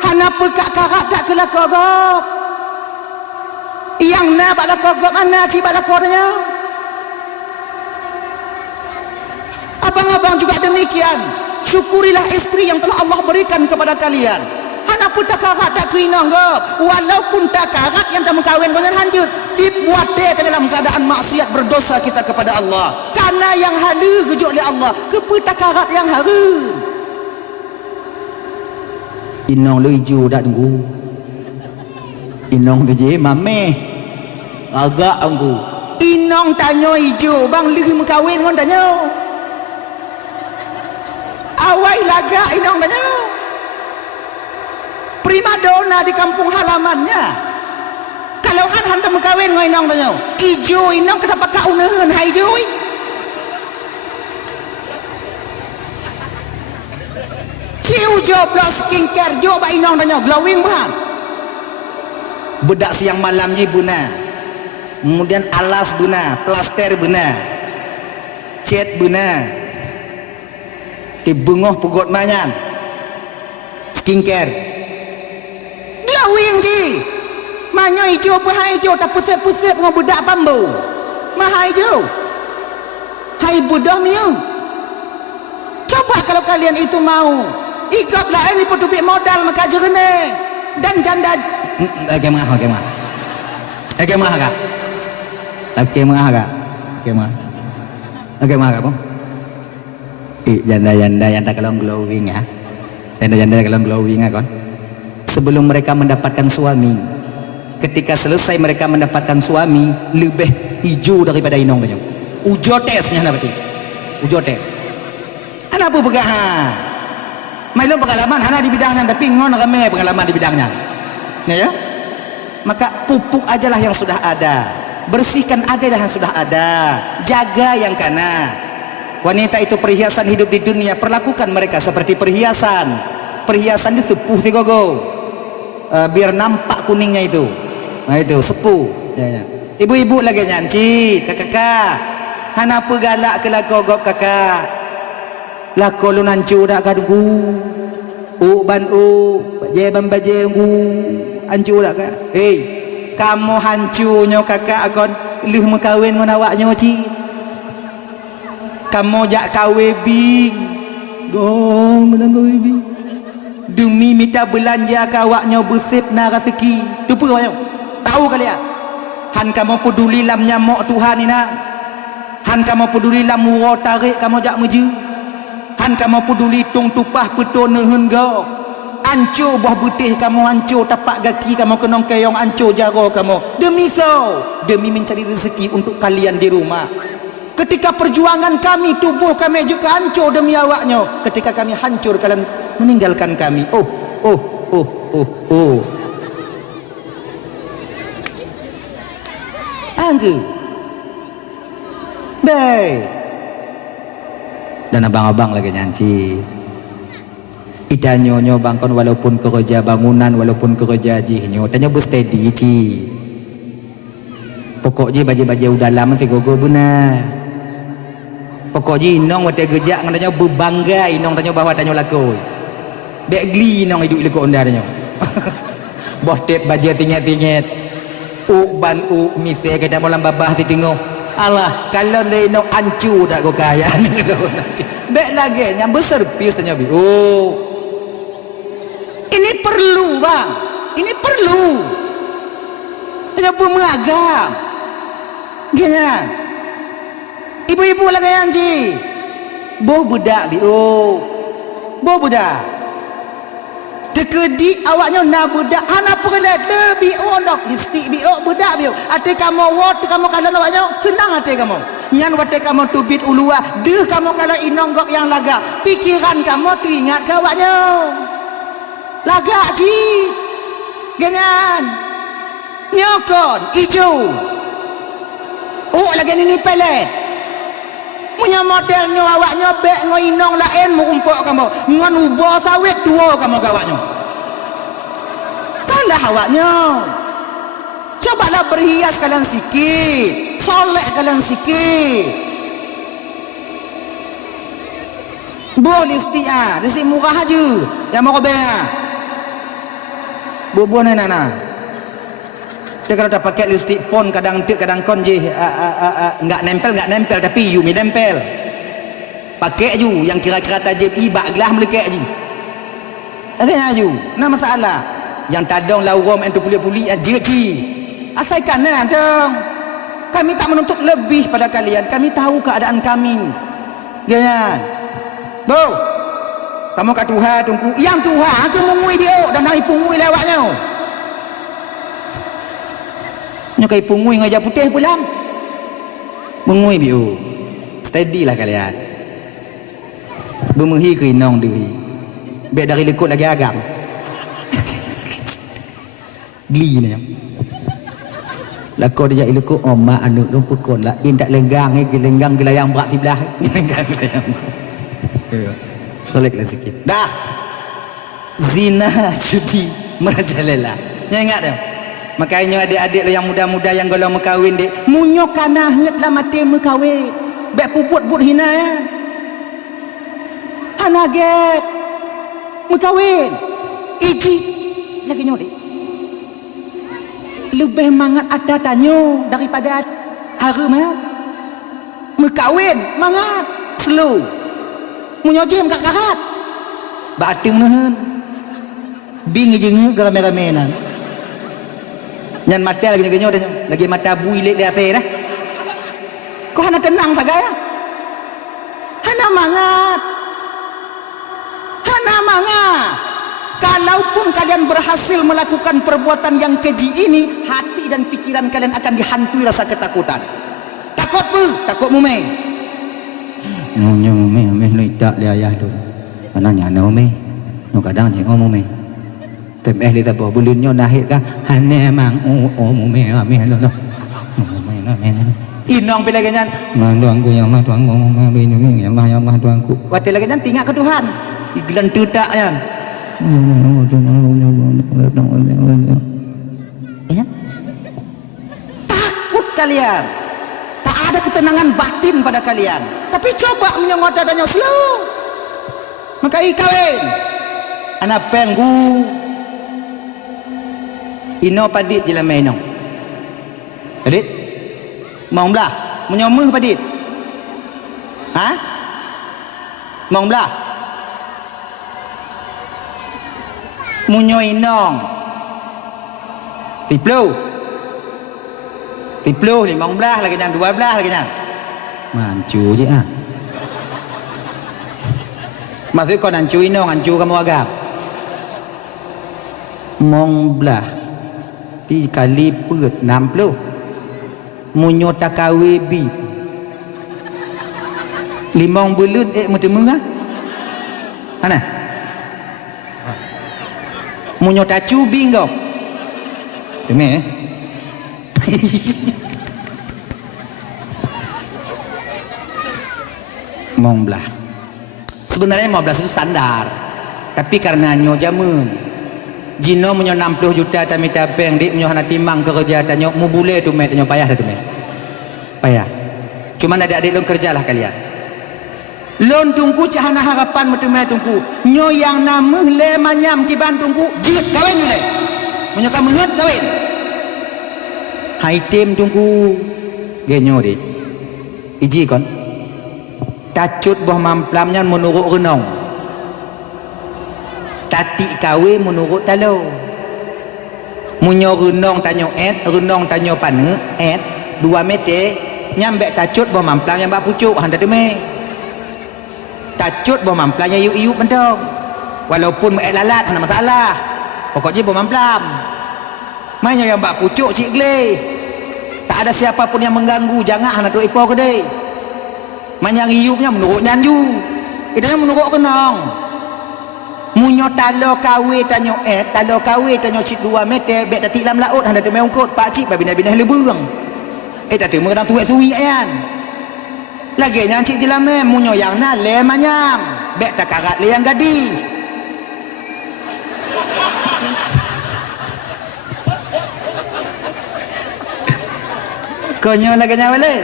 Hana pekak karak tak ke lako gop. Yang na bak lako gop ana si bak lako nya. Abang-abang juga demikian. Syukurilah istri yang telah Allah berikan kepada kalian. Hana pun tak karat tak keinang gop. Walaupun tak karat yang dah mengkawin dengan hancur. Dibuat dia dalam keadaan maksiat berdosa kita kepada Allah. Karena yang halu gejuk oleh Allah. Keputak karat yang haru. Inong lu hijau dah tunggu. Inong kerja mame. Agak tunggu. Inong tanya hijau. Bang lu mengkawin kan tanya. Awai laga inong tanya. Prima dona di kampung halamannya. Kalau han hantar mengkawin dengan inong tanya. Ijo inong kenapa kau nehen hai ijo? Kiu jo plus skincare jo ba inong tanya glowing bahan. Bedak siang malamnya buna. Kemudian alas buna, plaster buna. Cat buna. Bungoh pugot manyan skincare glowing ji manyo hijau apa hai hijau tak pusat-pusat dengan budak bambu mahai hijau hai budak miu coba kalau kalian itu mau igap lah ini petubik modal maka jerene dan janda agak mah janda-janda yang tak glowing ya. Janda-janda yang glowing ya kon. Sebelum mereka mendapatkan suami, ketika selesai mereka mendapatkan suami, lebih hijau daripada inong tanya. Ujo tesnya berarti. Ujo tes. Ana apa begah? Mailo pengalaman hana di bidangnya tapi ngon rame pengalaman di bidangnya. Ya. Maka pupuk ajalah yang sudah ada. Bersihkan ajalah yang sudah ada. Jaga yang kana. Wanita itu perhiasan hidup di dunia. Perlakukan mereka seperti perhiasan. Perhiasan itu sepuh tigogo. Biar nampak kuningnya itu. Nah itu sepuh. Ya. Ibu-ibu lagi nyanci, kakak. Hana apa galak ke lako gop kakak. Lako lu nancu dak kadugu. Ban baje baje ancu dak ka. Hei, kamu hancurnya kakak akon lih mekawin ngon awaknya ci. Kamu jak kawebing dong menang kawebing demi minta belanja kawaknya bersip na rezeki tu apa kau tahu kalian han kamu peduli lam nyamuk Tuhan ini han kamu peduli lam murah tarik kamu jak meju han kamu peduli tung tupah peto nehen go ancur buah putih kamu ancur tapak kaki kamu kenong keyong ancur jaro kamu demi mencari rezeki untuk kalian di rumah. Ketika perjuangan kami, tubuh kami juga hancur demi awaknya. Ketika kami hancur, kalian meninggalkan kami. Oh. Angge. Baik. Dan abang-abang lagi nyanci. Ida nyonya bangkon walaupun kerja bangunan, walaupun kerja jihnyo, tanya bu steady ci. Pokok je baje-baje udah lama si gogo benar. Pokok je inong wate gejak ngananya berbangga inong tanya bahwa tanya laku. Bek gli inong hidup lekok unda tanya. Botet baje tingit-tingit. Ban mise kita malam babah ti tengok. Alah, kalau lenok ancu dak go kaya ni. Bek lagi nya berservis tanya bi. Oh. Ini perlu, Bang. Ini perlu. Tanya pemagam. Gini. Ibu-ibu lagi anji. Boh budak bi. Oh. Boh budak. Dekedi awaknya na budak ana perlet lebih ondok lipstick bi budak bi ate kamu wat kamu kalau awaknya senang ate kamu nyan wate kamu tubit ulua deh kamu kalau inonggok yang laga pikiran kamu tu ingat ke awaknya laga ji ganyan nyokon ijo lagi ini pelet punya modelnya awaknya bek ngoinong lain mumpok kamu ngan ubah sawit tua kamu kawaknya salah awaknya cobalah berhias kalian sikit solek kalian sikit boleh lipstick murah aja yang mau bayar bubuh nana dia kalau dah pakai lipstick pon kadang tik kadang kon je enggak nempel tapi you mi nempel pakai ju yang kira-kira tajib ibak gelah melekek je ada ju nah masalah yang tadong laurom entu puli-puli aje ji asaikan dong kami tak menuntut lebih pada kalian kami tahu keadaan kami ya bo kamu kat Tuhan tunggu yang Tuhan aku mengui dia dan naik pungui lewatnya nyokai pungui ngajak putih pulang mengui biu steady lah kalian bermuhi ke inong diri baik dari lekut lagi agam geli ni lakon dia lekut mak anak dong pekon lah in tak lenggang gelenggang gelayang berat tibelah gelenggang gelayang solek lah sikit dah zina judi merajalela ingat dah. Makanya adik-adik yang muda-muda yang golong mekawin dek munyo kana henget lah mati mekawin bek puput-put hina ya hanaget mekawin iji lagi nyori lebih mangat ada tanyo daripada harum ya mekawin mangat slow munyo jem kakarat bating nehen bing jeng gerame-ramenan nyan mata lagi nyo lagi mata bui lek dia dah kok hana tenang saga ya hana mangat kalaupun kalian berhasil melakukan perbuatan yang keji ini hati dan pikiran kalian akan dihantui rasa ketakutan takut pun takut mumeh nyo mumeh lu tak le ayah tu ananya no mumeh no kadang je mumeh temeh li tapo bulunnya nahit ka hane mang mume ame no inong pilih ganyan tuanku ya Allah tuanku ya Allah ya Allah tuanku wate lagi kan tinggal ke Tuhan digelan tutak kan ya takut kalian tak ada ketenangan batin pada kalian tapi coba menyongot dadanya slow maka ikawin anak penggu ino padit je lama ino padit mau belah menyomeh padit mau belah munyo inong tiplu ni mau belah lagi jangan 12 lagi jangan mancu je maksud kau nancu inong ancu kamu agak mong belah di kali perut 60 munyo takawe bi 5 bulan mutemu mana Munyo tacu bingo. Teme. Mong belah. Sebenarnya 15 itu standar. Tapi karena nyo jamun. Jino menyo 60 juta tapi tapeng dik menyo hana timang kerja tanyo mu bule tu met nyo payah dah tu met. Payah. Cuma ada adik long kerjalah kalian. Lon tungku cahana harapan metu met tungku. Nyo yang nama le manyam kiban tungku jit kawin le. Menyo ka menget kawin. Hai tim tungku. Genyo dik. Iji kon. Tacut boh mamplamnya menurut renong. Tati kawe menurut talo. Munyo renong tanyo renong tanyo pane, 2 meter, nyambek tacut boh mamplam yang bak pucuk handa deme. Tacut boh mamplam yang iu-iu bentong. Walaupun lalat hana masalah. Pokoknya boh mamplam. Mainnya yang bak pucuk cik gle. Tak ada siapapun yang mengganggu, jangan hana tu ipo kedai. Manyang iupnya menurut nyanju. Itanya menurut renong. Munyo talo kawe tanyo talo kawe tanyo cik 2 meter bek tatik lam laut handa tu meungkot pak cik babina-bina leburang. Tak tu mengadang tuik-tuik ayan. Lagi nyan cik jelame munyo yang na le manyam bek takarat le yang gadi. Konyo lagi nyawale.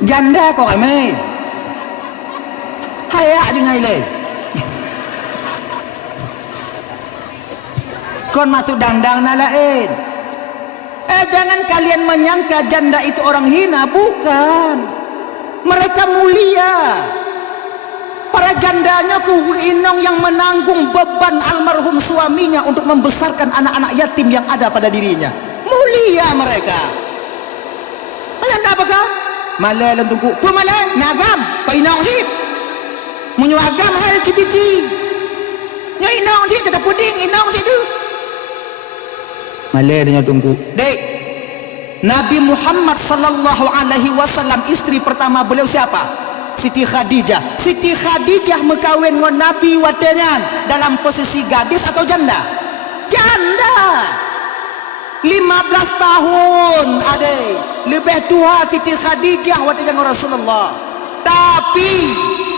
Janda kok ame. Hayak je ngai le. Kon masuk dangdang na lain. Jangan kalian menyangka janda itu orang hina, bukan. Mereka mulia. Para jandanya inong yang menanggung beban almarhum suaminya untuk membesarkan anak-anak yatim yang ada pada dirinya. Mulia mereka. Janda apakah? Malai lem tunggu. Pemalai ngagam, painong hit. Menyuagam hal LGBT. Nya inong je tak puding inong je tu. Malai dia tunggu. Dek. Nabi Muhammad sallallahu alaihi wasallam isteri pertama beliau siapa? Siti Khadijah. Siti Khadijah mengkawin dengan Nabi watenya dalam posisi gadis atau janda? Janda. 15 tahun ada. Lebih tua Siti Khadijah watenya dengan Rasulullah. Tapi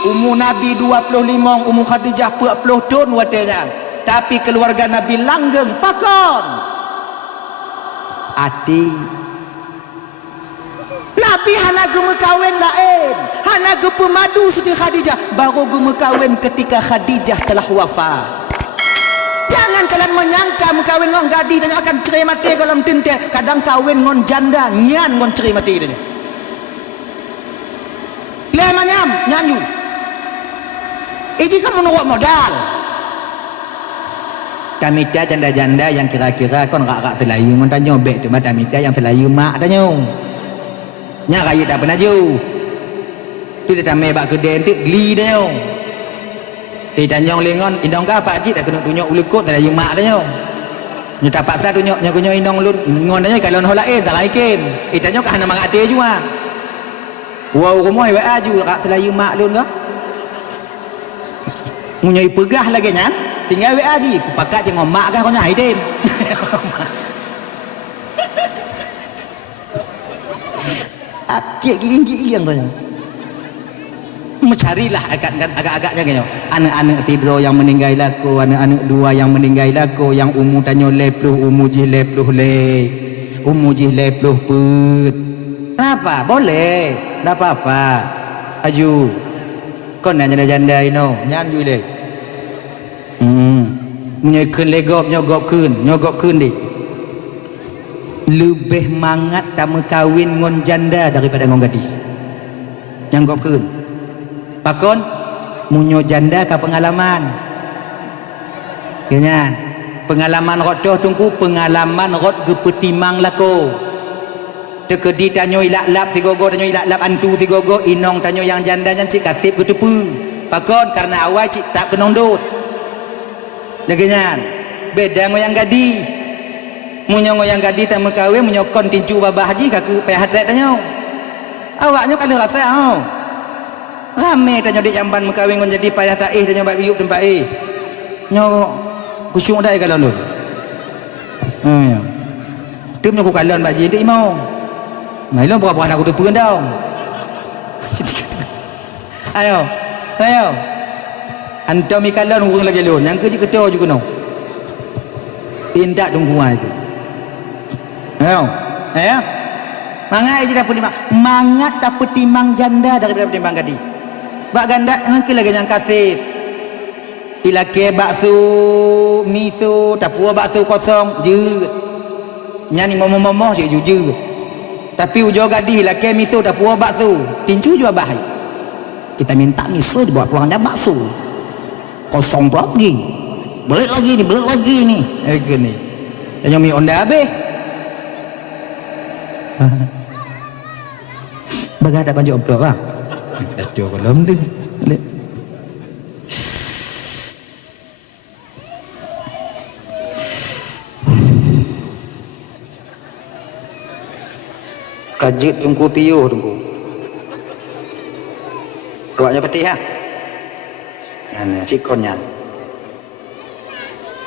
umur Nabi 25, umur Khadijah 40 tahun watenya. Tapi keluarga Nabi langgeng pakon. Ati Nabi hana gemu kawin lain, hana gemu madu Siti Khadijah, baru gemu kawin ketika Khadijah telah wafat. Jangan kalian menyangka mengkawin dengan gadis dan akan cerai mati dalam tente. Kadang kawin dengan janda nyan dengan cerai mati dia. Lemanyam nyanyu. Ini kan menurut modal. Tamita janda-janda yang kira-kira kon rak-rak selayu ngon tanyo bek tu mata tamita yang selayu mak tanyo. Nya raya tak pernah ju. Tu dia tamai bak kedai tu geli tanyo. Ti tanyong lengon indong ka pak cik tak kena tunjuk ulukut selayu mak tanyo. Nya tak paksa tunjuk nya kunyo indong lun ngon tanyo kalau hol lain tak laikin. Tanyo ka hana mangate jua. Wow rumah wa ju rak selayu mak lun ka. Munyai pegah lagi nyan. Tinggal WA je. Pakat je ngomak kah kau nyai tim. Akik gigi yang kau nyai. Mencarilah agak-agaknya kau. Anak-anak sidro yang meninggal laku, anak-anak dua yang meninggal laku, yang umur tanyo lepluh, umur jih lepluh le, umur jih lepluh put. Kenapa? Boleh. Tak apa-apa. Aju. Kau nak janda-janda ino, nyan ju le. Menyekun legop nyogop kun dik. Lebih mangat tak kawin ngon janda daripada ngon gadis. Nyogop kun. Pakon munyo janda ka pengalaman. Kenya pengalaman rot doh tungku pengalaman rot gepetimang lako. Tekedi tanyo ilak-lap tigogo tanyo ilak-lap antu tigogo inong tanyo yang janda nyan cik kasip getepu. Pakon karena awal cik tak kenong dot. Laginya beda ngoyang gadi. Munyo ngoyang gadi tak mekawe munyo kon tinju babah haji kaku payah hatret tanyo. Awaknya kalau rasa Rame tanya dik jamban mengkawin ngon jadi payah taih tanya bab biuk tempat nyo kusyuk dah kalau lu. Ya. Tu punya ku kalon baji dik mau. Mai lo berapa anak aku tu pun dah. Ayo. Anta mi kalon urang lagi lu. Yang kerja ketua juga no. Tindak tungguan itu. Ayo. Mangat je dapat timbang. Mangat dapat timbang janda daripada timbang gadi. Bak ganda ngke lagi yang kasih. Ilake bakso miso tapua bakso kosong je. Nyani momo je. Tapi ujo gadi ilake miso tapua bakso. Tincu juga bahai. Kita minta miso dibawa pulangnya bakso. Kosong lagi. Balik lagi ni. Gini. Yang mi onda habis. Baga ada banjir amplop lah. Kacau belum tu. Kajit tunggu piyo tunggu. Kawaknya peti ha. Nah, cikonnya.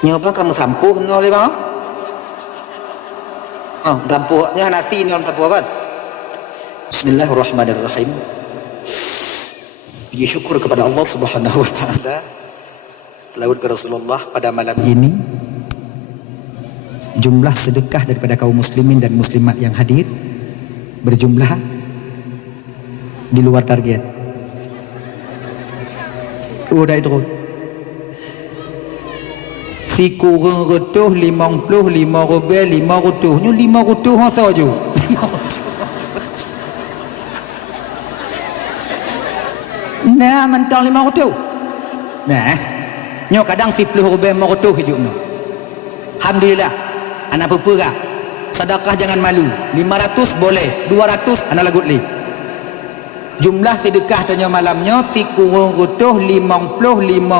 Nyoba kamu sampuh oleh bang? Oh, sampuhnya nasi ni orang sampuh kan? Bismillahirrahmanirrahim. Puji syukur kepada Allah Subhanahu wa taala. Selawat ke Rasulullah pada malam ini. Jumlah sedekah daripada kaum muslimin dan muslimat yang hadir berjumlah di luar target. Udah itu. Si kurang retuh 55 rubel 5 retuh. Nyo 5 retuh hang saja. Nah, mentang 5 retuh. Nah, nyo kadang 10 rubel 5 retuh hidup no. Alhamdulillah. Anak pepera. Sedekah jangan malu. 500 boleh, 200 anak lagut li. Jumlah sedekah tanya malamnya si kurang retuh 55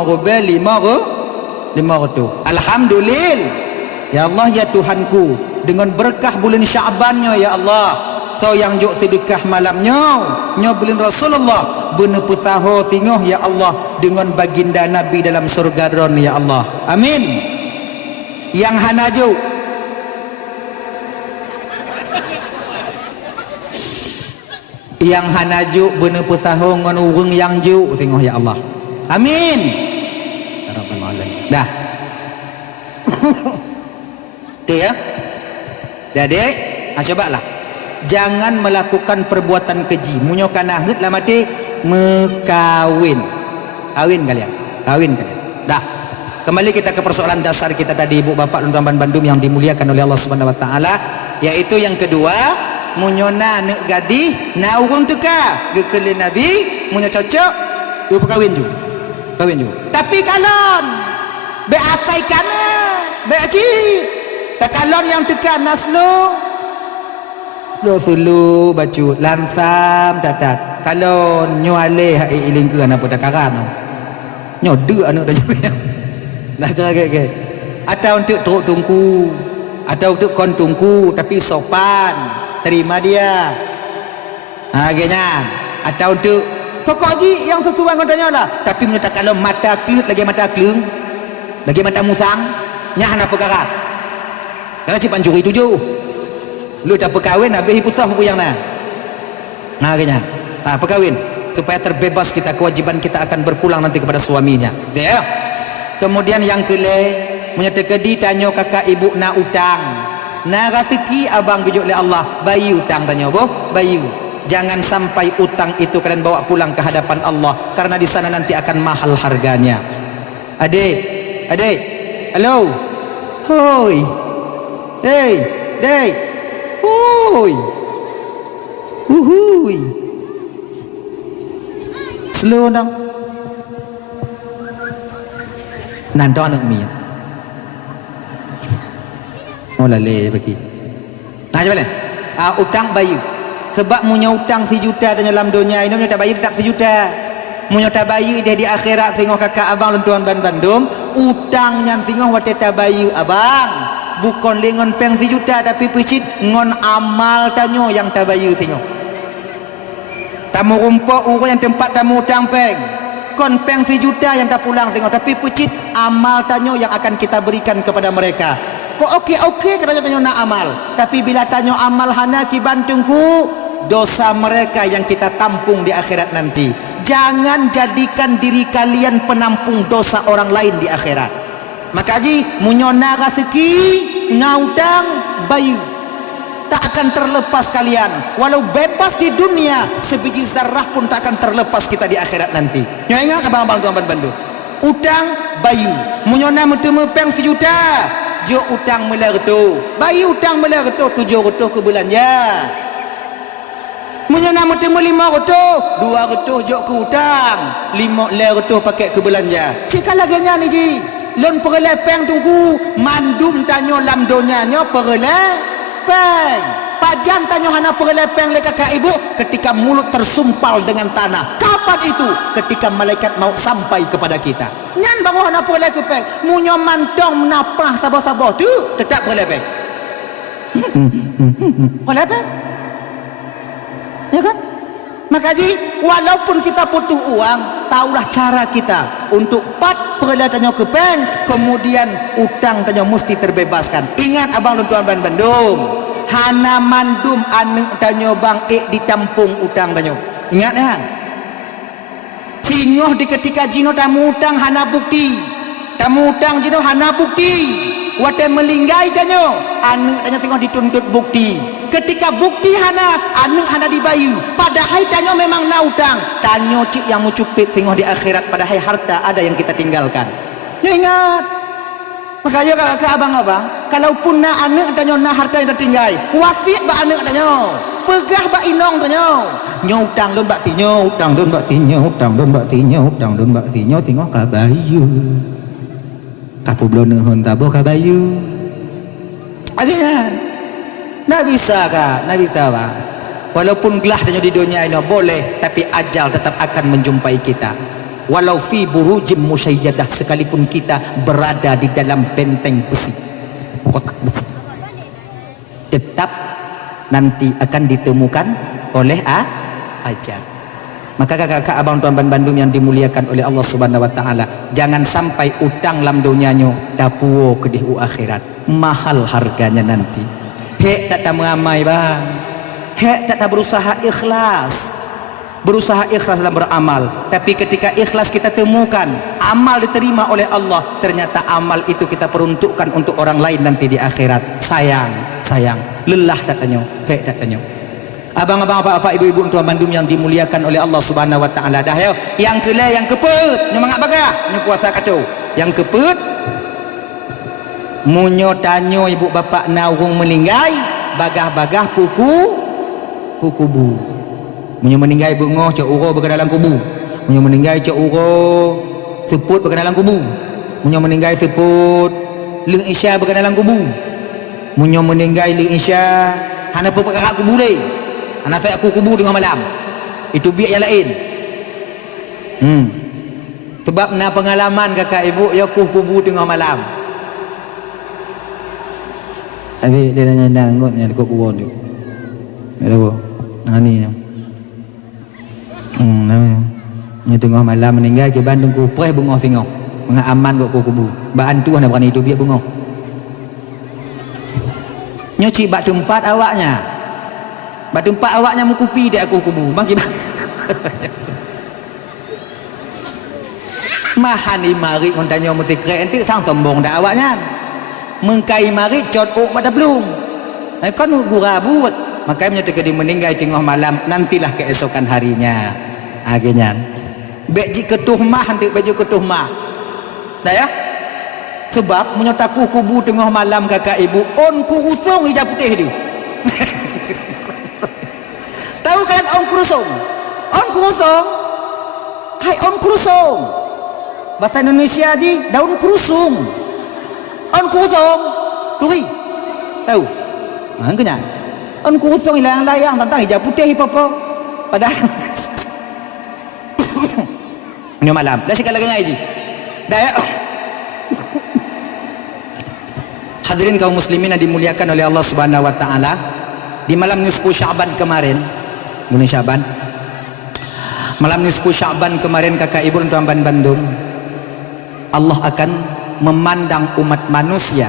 rubel 5 retuh. Alhamdulillah. Ya Allah ya Tuhanku, dengan berkah bulan Syabannya ya Allah, so yang juk sedekah malamnya nyo bulan Rasulullah bener pesaho tingoh ya Allah dengan baginda Nabi dalam surga ron ya Allah. Amin. Yang hanaju yang hanaju bener pesaho ngon urang yang ju tingoh ya Allah. Amin. Rabbal alamin. Dah. Tu ya. Dek, cobalah. Jangan melakukan perbuatan keji. Munyo kana hut lah mati mekawin. Kawin kalian. Dah. Kembali kita ke persoalan dasar kita tadi, Ibu Bapak dan Tuan Bandung yang dimuliakan oleh Allah Subhanahu wa taala, yaitu yang kedua, munyona nek gadi na urung teka gekele Nabi, munyo cocok, tu kawin ju. Tapi kalon be asai kana, be aci. Tak kalon yang tekan naslu sulu bacu lansam tatat kalon nyo aleh hak iling ke apa tak karan nyo de anak dah juga dah cara ke atau untuk teruk tungku atau untuk kon tungku tapi sopan terima dia agaknya atau untuk pokok ji yang sesuai dengan tanya lah tapi menyatakan kalau mata kelut lagi mata kelung lagi mata musang nyah apa karat karena cipan curi tujuh lu tak perkahwin habis pusah puyang nah kayaknya perkahwin supaya terbebas kita kewajiban kita akan berpulang nanti kepada suaminya ya. Kemudian yang kele menyatakan ditanya kakak ibu na utang na rezeki abang gejuk oleh Allah bayi utang tanya boh bayi jangan sampai utang itu kalian bawa pulang ke hadapan Allah karena di sana nanti akan mahal harganya. Adik halo hoi dek hoi uhui slow down nanti anak mi oh lale bagi nah coba le utang bayi sebab punya utang 1 juta dalam dunia ini punya tak bayi tak 1 juta punya tak bayi dia di akhirat tengok kakak abang lentuan Bandung utang yang tengok wateta bayi abang bukan lengon peng 1 juta tapi picit ngon amal tanyo yang tabayu tengok tamu rumput urang yang tempat tamu hutang peng kon peng 1 juta yang tak pulang tengok, tapi pecit amal tanyo yang akan kita berikan kepada mereka. Kok okey katanya tanyo nak amal, tapi bila tanyo amal hana ki bantungku, dosa mereka yang kita tampung di akhirat nanti. Jangan jadikan diri kalian penampung dosa orang lain di akhirat. Maka ji munyona rezeki ngautang bayu tak akan terlepas kalian, walau bebas di dunia sebiji zarah pun tak akan terlepas kita di akhirat nanti. Nyo ingat abang-abang tuan bandu utang bayu munyona metemu peng 1 juta jo utang melertu bayu utang melertu 700 ke belanja munyona metemu 500 200 jo ke utang 500 pakai ke belanja. Cik lagi nya ni ji lon perle peng tunggu mandum tanyo lam donya nyo perle peng pajan tanyo hana perlepeng le kakak ibu ketika mulut tersumpal dengan tanah. Kapan itu? Ketika malaikat maut sampai kepada kita. Nyan bangun hana perlepeng munyo mantong menapah sabar-sabar tu tetap perlepeng. Perlepeng ya kan? Maka ji walaupun kita butuh uang, taulah cara kita untuk pat perletanyo ke peng, kemudian utang tanyo mesti terbebaskan. Ingat abang dan tuan Bandung, hana mandum anu tanyo bang ditampung utang tanyo. Ingat ya. Singoh di ketika jino tamu utang hana bukti. Tamu utang jino hana bukti. Wate melinggai tanyo, anu tanyo tengok dituntut bukti. Ketika bukti hana anu hana dibayu, padahal tanyo memang na utang. Tanyo cik yang mucupit tengok di akhirat, padahal harta ada yang kita tinggalkan. Ingat. Makanya kakak abang-abang, kalaupun na anak tanyo na harta yang tertinggal, wasiat ba anak tanyo, pegah ba inong tanyo. Nyo utang don bak sinyo, utang don bak sinyo, utang don bak sinyo, utang don bak sinyo, tengok kabayu. Kapu belum nehon tabo kabayu. Adik nak bisa kak, nak bisa pak. Walaupun gelah tanyo di dunia ini boleh, tapi ajal tetap akan menjumpai kita. Walau fi burujim musyayyadah, sekalipun kita berada di dalam benteng besi, kotak besi, tetap nanti akan ditemukan oleh ajal. Maka kakak abang tuan Bandung yang dimuliakan oleh Allah Subhanahu wa taala, jangan sampai utang lam dunianyo dapuo ke di akhirat. Mahal harganya nanti. Hek tak mengamai bang, hek tak berusaha ikhlas, berusaha ikhlas dalam beramal. Tapi ketika ikhlas kita temukan amal diterima oleh Allah, ternyata amal itu kita peruntukkan untuk orang lain nanti di akhirat. Sayang lelah katanya, hek katanya. Abang-abang, bapak, ibu-ibu, tuan Bandung yang dimuliakan oleh Allah Subhanahu wa taala. Dah yo, yang kelai yang keput, nyo mangak bagah, nyo puasa katu. Yang keput munyo tanyo ibu bapak naung meninggai, bagah-bagah kubu. Munyo meninggai bungo cak uro berada dalam kubu. Munyo meninggai cak uro seput berada dalam kubu. Munyo meninggai seput ling isya berada dalam kubu. Munyo meninggai ling isya hana perkara kubu le. Anak saya aku kubu tengah malam. Itu biak yang lain. Sebab na pengalaman kakak ibu ya aku kubu tengah malam. Abi dia nanya ngotnya dekat kubu tu. Ada apa? Ani. Ni tengah malam meninggal ke Bandung ku preh bunga tengok. Menga aman kok kubu. Baan tu nak berani itu biak bunga. Nyo cik bak tempat awaknya. Batu empat awaknya mukupi dek aku kubu. Bangki bang. Mahani mari kontanya mesti keren nanti sang sombong dak awaknya. Mengkai mari cot ok pada belum. Kan gurabut. Makanya ketika dia meninggal tengah malam, nantilah keesokan harinya. Akhirnya. Beji ketuhmah nanti baju ketuhmah. Dah ya? Sebab menyotaku kubu tengah malam kakak ibu on ku usung hijab putih dia. Tahu kalian on kurusung? On kurusung? Hai on kurusung. Bahasa Indonesia ji daun kurusung. On kurusung. Turi. Tahu? Makanya. On kurusung layang-layang tentang hijab putih apa-apa. Padahal ini malam. Dah sekali lagi ji. Dah ya. Hadirin kaum muslimin yang dimuliakan oleh Allah Subhanahu wa taala, di malam nisfu Sya'ban kemarin, bulan Sya'ban, Malam nisfu Sya'ban kemarin kakak ibu dan tuan Bandung, Allah akan memandang umat manusia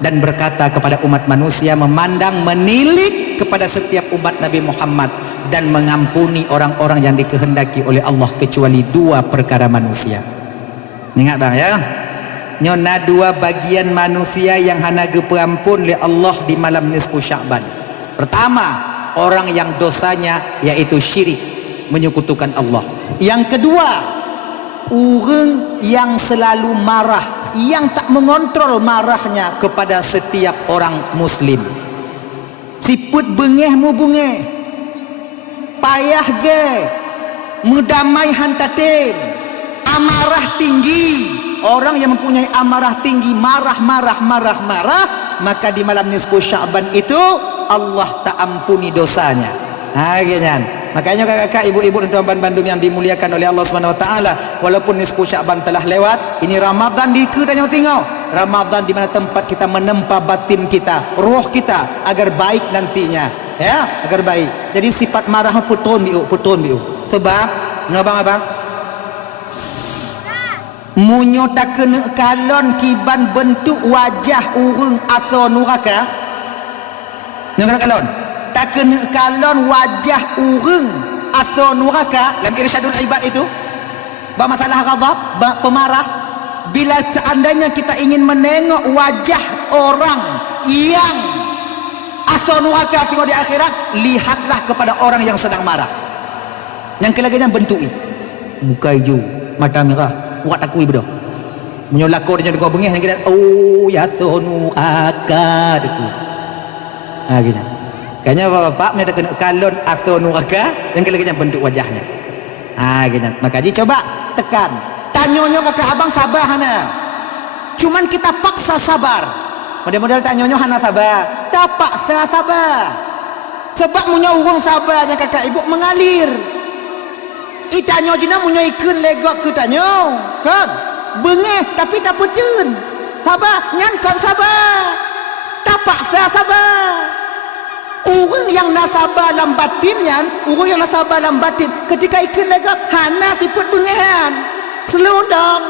dan berkata kepada umat manusia, memandang, menilik kepada setiap umat Nabi Muhammad dan mengampuni orang-orang yang dikehendaki oleh Allah kecuali dua perkara manusia. Ingat bang ya, nyona dua bagian manusia yang hana gepeampun oleh Allah di malam nisfu Sya'ban. Pertama, orang yang dosanya yaitu syirik, menyekutukan Allah. Yang kedua, orang yang selalu marah, yang tak mengontrol marahnya kepada setiap orang muslim. Siput bengeh mu bengeh, payah ge mudamai hantatim, amarah tinggi. Orang yang mempunyai amarah tinggi, marah, maka di malam nisfu Sya'ban itu Allah tak ampuni dosanya. Makanya kakak-kakak, ibu-ibu dan tuan Bandung yang dimuliakan oleh Allah Subhanahu wa taala, walaupun nisfu Sya'ban telah lewat, ini Ramadan di kedanya tengok. Ramadan di mana tempat kita menempa batin kita, roh kita agar baik nantinya, ya, agar baik. Jadi sifat marah putun biu. Sebab abang munyo tak kena kalon kiban bentuk wajah urang asa nuraka. Yang kena kalon tak kena kalon wajah urang asa nuraka dalam irsyadul ibad itu bab masalah ghadab, bab pemarah. Bila seandainya kita ingin menengok wajah orang yang asa nuraka tengok di akhirat, lihatlah kepada orang yang sedang marah. Yang kelaganya bentuk ini, muka hijau, mata merah, buat aku ibu dah menyolakor dengan kau bengih yang kira oh ya sonu aka deku gitu. Kayaknya bapak punya kena kalon asonu aka yang kira bentuk wajahnya gitu. Maka ji coba tekan tanyonyo kakak abang sabar hana, cuman kita paksa sabar. Model-model tanyonyo hana sabar, tak paksa sabar. Sebab punya urang sabarnya kakak ibu mengalir. Itanyo jina munyo ikun legot ke tanyo kan bengeh tapi tak petun sabar nyan kan sabar tak paksa sabar. Orang yang nasabar dalam batin nyan, orang yang nasabar dalam batin ketika ikun legot hana siput bengehan slow down,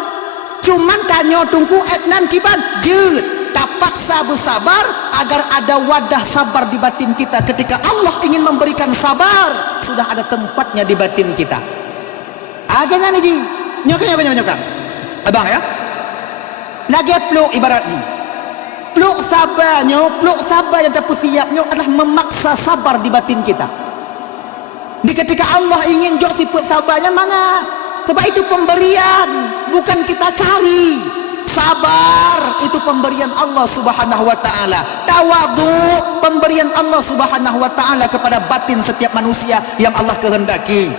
cuman tanyo tungku etnan kiban jut tak paksa bersabar agar ada wadah sabar di batin kita. Ketika Allah ingin memberikan sabar, sudah ada tempatnya di batin kita. Agaknya ni ji nyokak abang ya lagi peluk ibarat ji peluk sabar yang tak siapnya adalah memaksa sabar di batin kita. Di ketika Allah ingin jok sifat sabarnya mana, sebab itu pemberian bukan kita cari. Sabar itu pemberian Allah Subhanahu wa taala, tawadhu pemberian Allah Subhanahu wa taala kepada batin setiap manusia yang Allah kehendaki.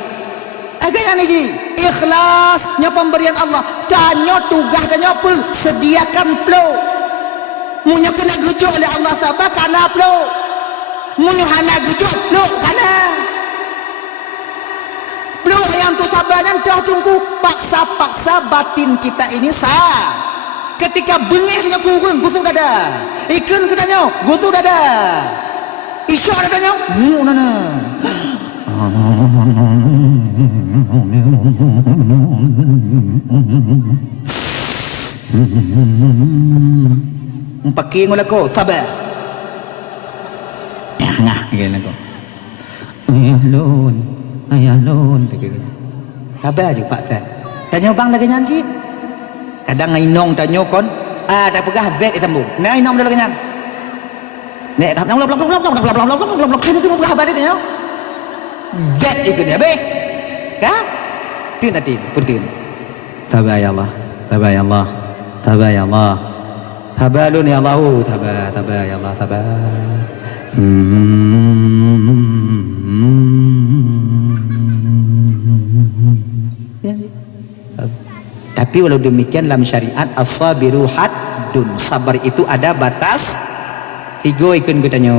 Agaknya ni ji ikhlasnya pemberian Allah. Tanyo tugas tanyo apa? Sediakan flow. Munyo kena gejuk oleh Allah sabar kana flow. Munyo hana gejuk flow kana. Flow yang tu sabarnya dah tunggu paksa-paksa batin kita ini sah. Ketika bengih dengan kurung gusuk dada. Ikan katanya gusuk dada. Isyak dadanya. Nana. Pakai ngolah ko sabar. Ngah gini ko. Ayah lun. Sabar je Pak Sat. Tanya bang lagi nyanyi. Kadang nginong tanya kon. Tak pegah Z sambung. Nah inong dah lagi nyan. Nek tak blok itu pegah badan tanya. Z ikut dia be. Kan? Tu nanti punten. Sabar ya Allah. Sabar ya Allah. Sabar ya Allah. Sabarun ya Allah. Sabar ya Allah. Sabar. Tapi walau demikian dalam syariat as-sabiru haddun, sabar itu ada batas. Tiga ikun katanya.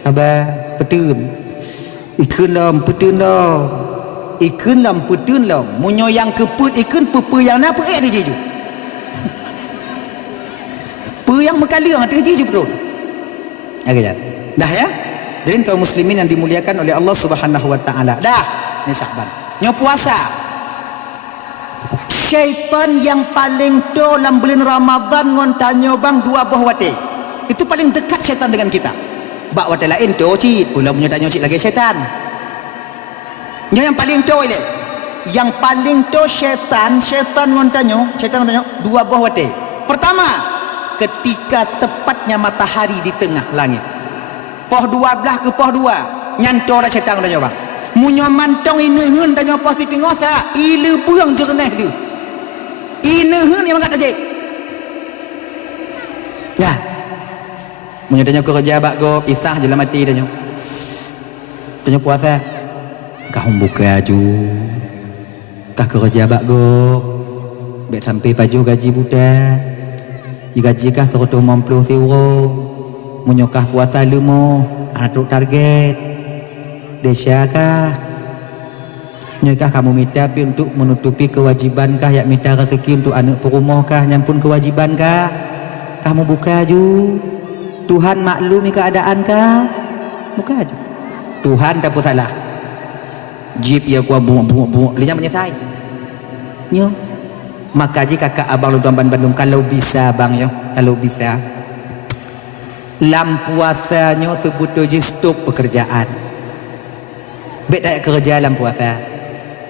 Sabar petun. Ikun lam petun lam. Ikun lam petun lam. Munyo yang keput ikun pepe yang na pe ada jeju. Pe yang mekalang ada jeju betul. Agak dah ya. Jadi kaum muslimin yang dimuliakan oleh Allah Subhanahu wa taala. Dah. ni Syakban. Nyo puasa. Syaitan yang paling do dalam bulan Ramadan ngon tanyo bang 2 buah wate. Itu paling dekat syaitan dengan kita. Bak wate lain do cit, pula punya tanyo cit lagi syaitan. Nyo yang paling do ile. Yang paling do syaitan ngon tanyo, syaitan ngon tanyo 2 buah wate. Pertama, ketika tepatnya matahari di tengah langit. Poh 12 ke poh 2, nyanto dah syaitan tanyo bang. Munyo mantong inehun tanyo poh di tengah sa, ile buang jerneh dia. Inehun yang angkat tajik. Ya. Munyo tanyo kerja bak go isah je lah mati tanyo. Tanyo puasa. Kau buka aju. Kah kerja bak go. Bek sampai paju gaji budak. Gaji kah 150 euro. Munyo kah puasa lemo, anak target. Desya kah? Nyakah kamu minta untuk menutupi kewajiban kah, yak minta rezeki untuk anak perumah kah, nyampun kewajiban kah? Kamu buka aju. Tuhan maklumi keadaan kah? Buka aju. Tuhan tak apa salah. Jip ya gua bunguk linya menyesai. Nyo. Maka jika kakak abang lu tuan Bandung, kalau bisa bang yo, kalau bisa. Lam puasanya sebut je stop pekerjaan. Bet tak kerja dalam puasa.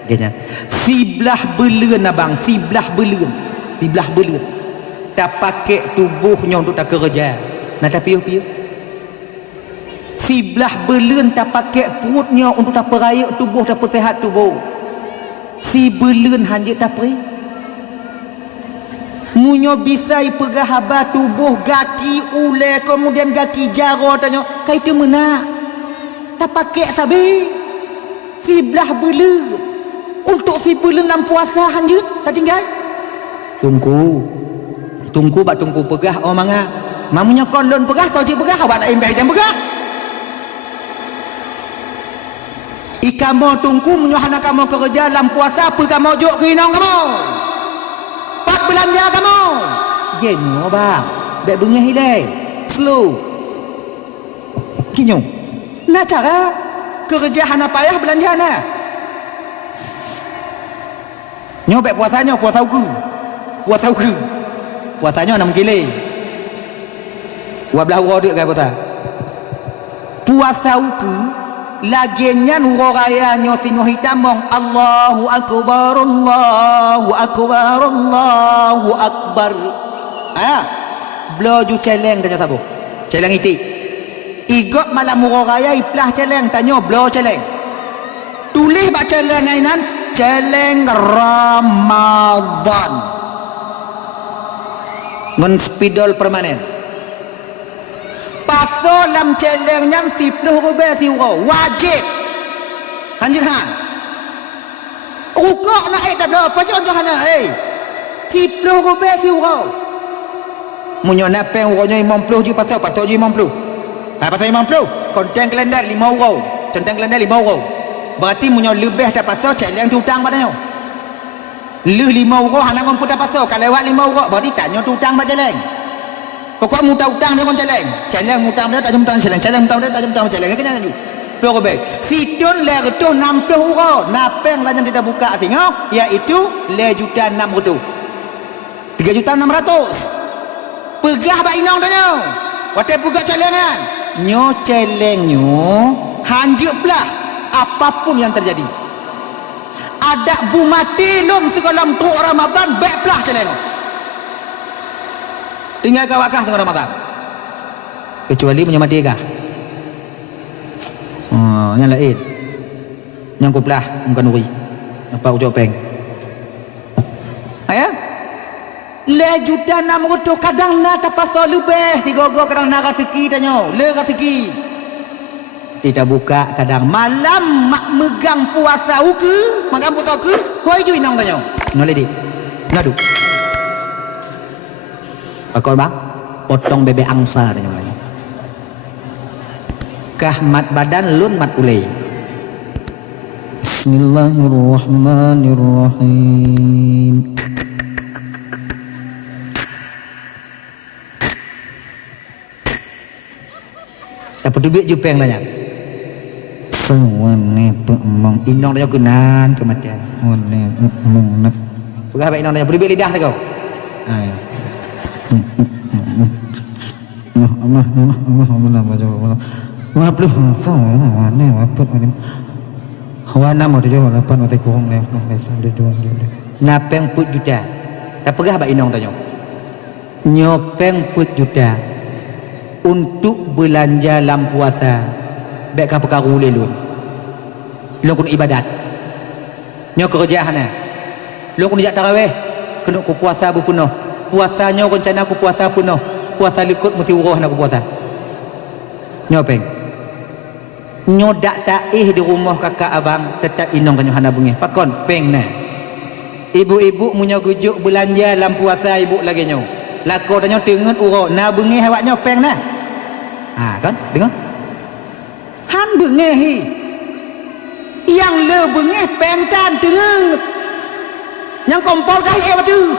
Ganya. Siblah belen abang, siblah belen. Siblah belen. Tak pakai tubuhnya untuk tak kerja. Nak tak piuh-piuh. Siblah belen tak pakai perutnya untuk tak peraya tubuh, tak sehat tubuh. Si belen hanya tak peri. Munyo bisa pegah haba tubuh gaki ule kemudian gaki jaro tanya. Kai tu mana? Tak pakai sabi. Siblah belen. Untuk si bulan dalam puasa hanjut tak tinggal. Tunggu bak tunggu pegah oh manga. Mamunya kolon pegah tau je pegah awak nak imbang dan pegah. Ikamo tunggu munyo hana kamu kerja dalam puasa apa kamu juk ke inong kamu. Pak belanja kamu. Genyo bang. Bek bengah hilai. Slow. Kinyo. Nak cara kerja hana payah belanja hana. Nyobek puasanya puasa uku. Puasanya 6 kilo. 12 orang dia kata. Puasa uku laginya nuro raya nyo singo hitam mong Allahu akbar Allahu akbar Allahu akbar. Bloju celeng tanya sabu. Celeng itik. Igot malam nuro raya iplah celeng tanya blo celeng. Tulis bak celeng ainan celeng Ramadan ngon spidol permanen paso lam celeng yang 10 rubel siuro wajib hanjir han rukuk nak tak ada apa contoh hana 10 rubel siuro munyo napeng uronya 50 je paso je 50 pasal 50 konten kalender 5 euro centang kalender 5 euro. Berarti munyo lebih dah pasal celeng tu hutang padanya. Leh 5 euro hana ngon pun dah pasal. Kalau lewat 5 euro berarti tanya tu hutang pada celeng. Pokok muta hutang dia ngon celeng. Celeng hutang dia tak hutang celeng. Celeng hutang dia tak hutang celeng. Kena lagi. Dua robek. Sidon le retuh 60 euro. Napeng lah yang tidak buka tengok iaitu le juta 600. 3 juta 600. Pegah bak inong tanya. Watai buka celengan. Nyo celeng nyo hanjuk belah. Apapun yang terjadi ada bu mati lom sekolah tu Ramadan beklah celeng tinggal kawakah tengah Ramadan kecuali punya mati kah yang lain yang kuplah bukan uri apa ucap peng ayah le juta 600 kadang na tapasal lebih tiga-tiga kadang na rezeki tanya le rezeki tidak buka kadang malam mak megang puasa uke megang puasa uke hoi ju inang tanya noleh di ngadu akor bang potong bebek angsa tanya lagi kah mat badan lun mat ulei Bismillahirrahmanirrahim. Dapat duit jupeng tanya Sewane pemong inong dah kenan kematian. Wane pemong nak. Pegah baik inong dah beri lidah tu kau. Ah. Allah baca. Wa plu sewane apa ni. Wana mau tu jo lapan mati kurang ni. Ada dua dia. Napeng put juta. Dah pegah baik inong tanya. Nyopeng put juta untuk belanja dalam puasa. Baik kah perkara lelun. Lu kena ibadat. Nyo kerjaan nah. Lu kena jak tarawih, kena ku puasa berpenuh. Puasanya rencana ku puasa penuh. Puasa likut mesti urus nak ku puasa. Nyo peng. Nyo dak taih di rumah kakak abang tetap inong kanyo hana bengih. Pakon peng nah. Ibu-ibu munyo gujuk belanja dalam puasa ibu lagi nyo. Lako tanyo tengen urus na bengih awaknyo peng nah. Ha kan? Dengar? Han bengih yang le bengih pentan tengen yang kompol kah e batu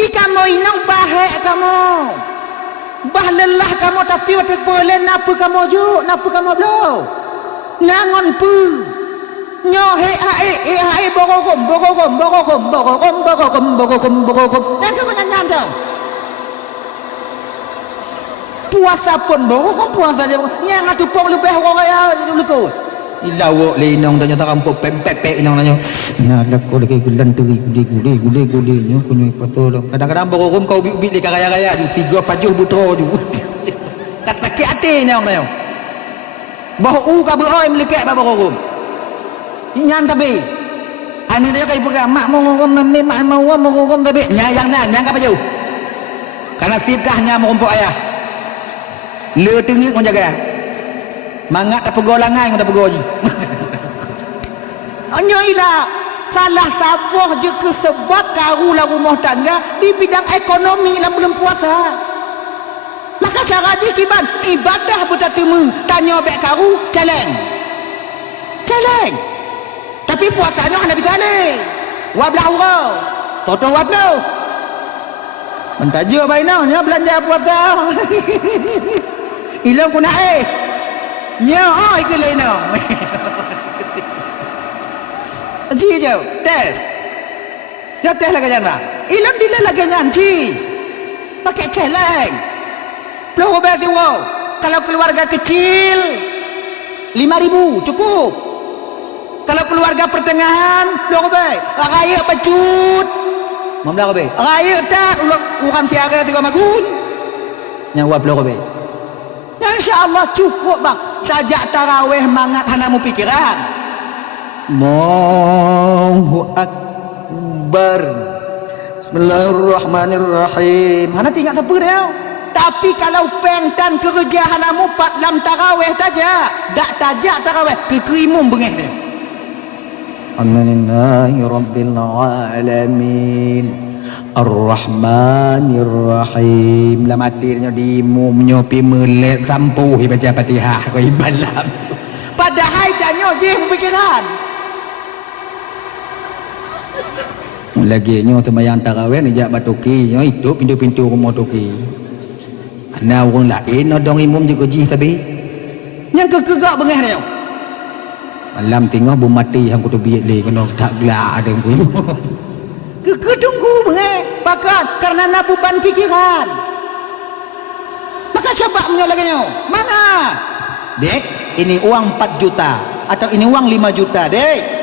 ikamo inong bahek kamu bah lelah kamu tapi waktu pelen napa kamu juk napa kamu blo nangon pu nyohe ae bogokom dan kamu nyanyi dong puasa pun bogokom puasa aja yang ngatu pok lebih orang ya lekut ilawo le inong danyo takampok pempek inong danyo nalak ko lagi gulan tu gule nyo kunyo patol kadang-kadang bogokom kau ubi le kaya ju tiga pajuh butro ju kat sakit hati inong danyo bahu ka beroi melekek ba bogokom nyan tabe ani dia kai pegang mak mongom meme mak mongom tabe nyayang nyang ka paju karena sipkahnya merompok ayah le tengik kon jaga mangat tak pegol langai tak pegol je anyoilah salah sabuh je ke sebab karulah rumah tangga di bidang ekonomi dalam bulan puasa maka cara je kiban ibadah bertatemu tanya bek karu celeng tapi puasanya hanya bisa le wablah urau toto wablau mentajuk bainanya belanja puasa ilang kuna nyo oi ke le no ji jo tes lagi jangan bang ilang dile lagi nyanci pakai celeng puluh berarti wow kalau keluarga kecil 5.000 cukup kalau keluarga pertengahan puluh berarti raya pecut mau belah berarti raya tak ulang siaga 3 magun nyawa puluh berarti insya-Allah cukup bang sajak tarawih mangat hanamu pikiran Allahu Akbar Bismillahirrahmanirrahim hana tinggal apa dia tapi kalau pengtan kerja hanamu pat lam tarawih tajak dak tajak tarawih kekerimum bengih dia Alhamdulillahi Rabbil Alamin Ar-Rahmanir-Rahim lam atirnya di mumnya pi melet sampu baca Fatihah ko ibalam padahal danyo je pemikiran lagi nyo sembahyang tarawih ni jak batuki nyo hidup pintu-pintu rumah toki ana orang lain odong imam juga ji sabi yang kegak bengah dia malam tengok bu mati hang kutu biat le kena tak gelak ada ku tunggu bengeh pakat karena nabuban pikiran maka coba menyolagnya mana dek ini uang 4 juta atau ini uang 5 juta dek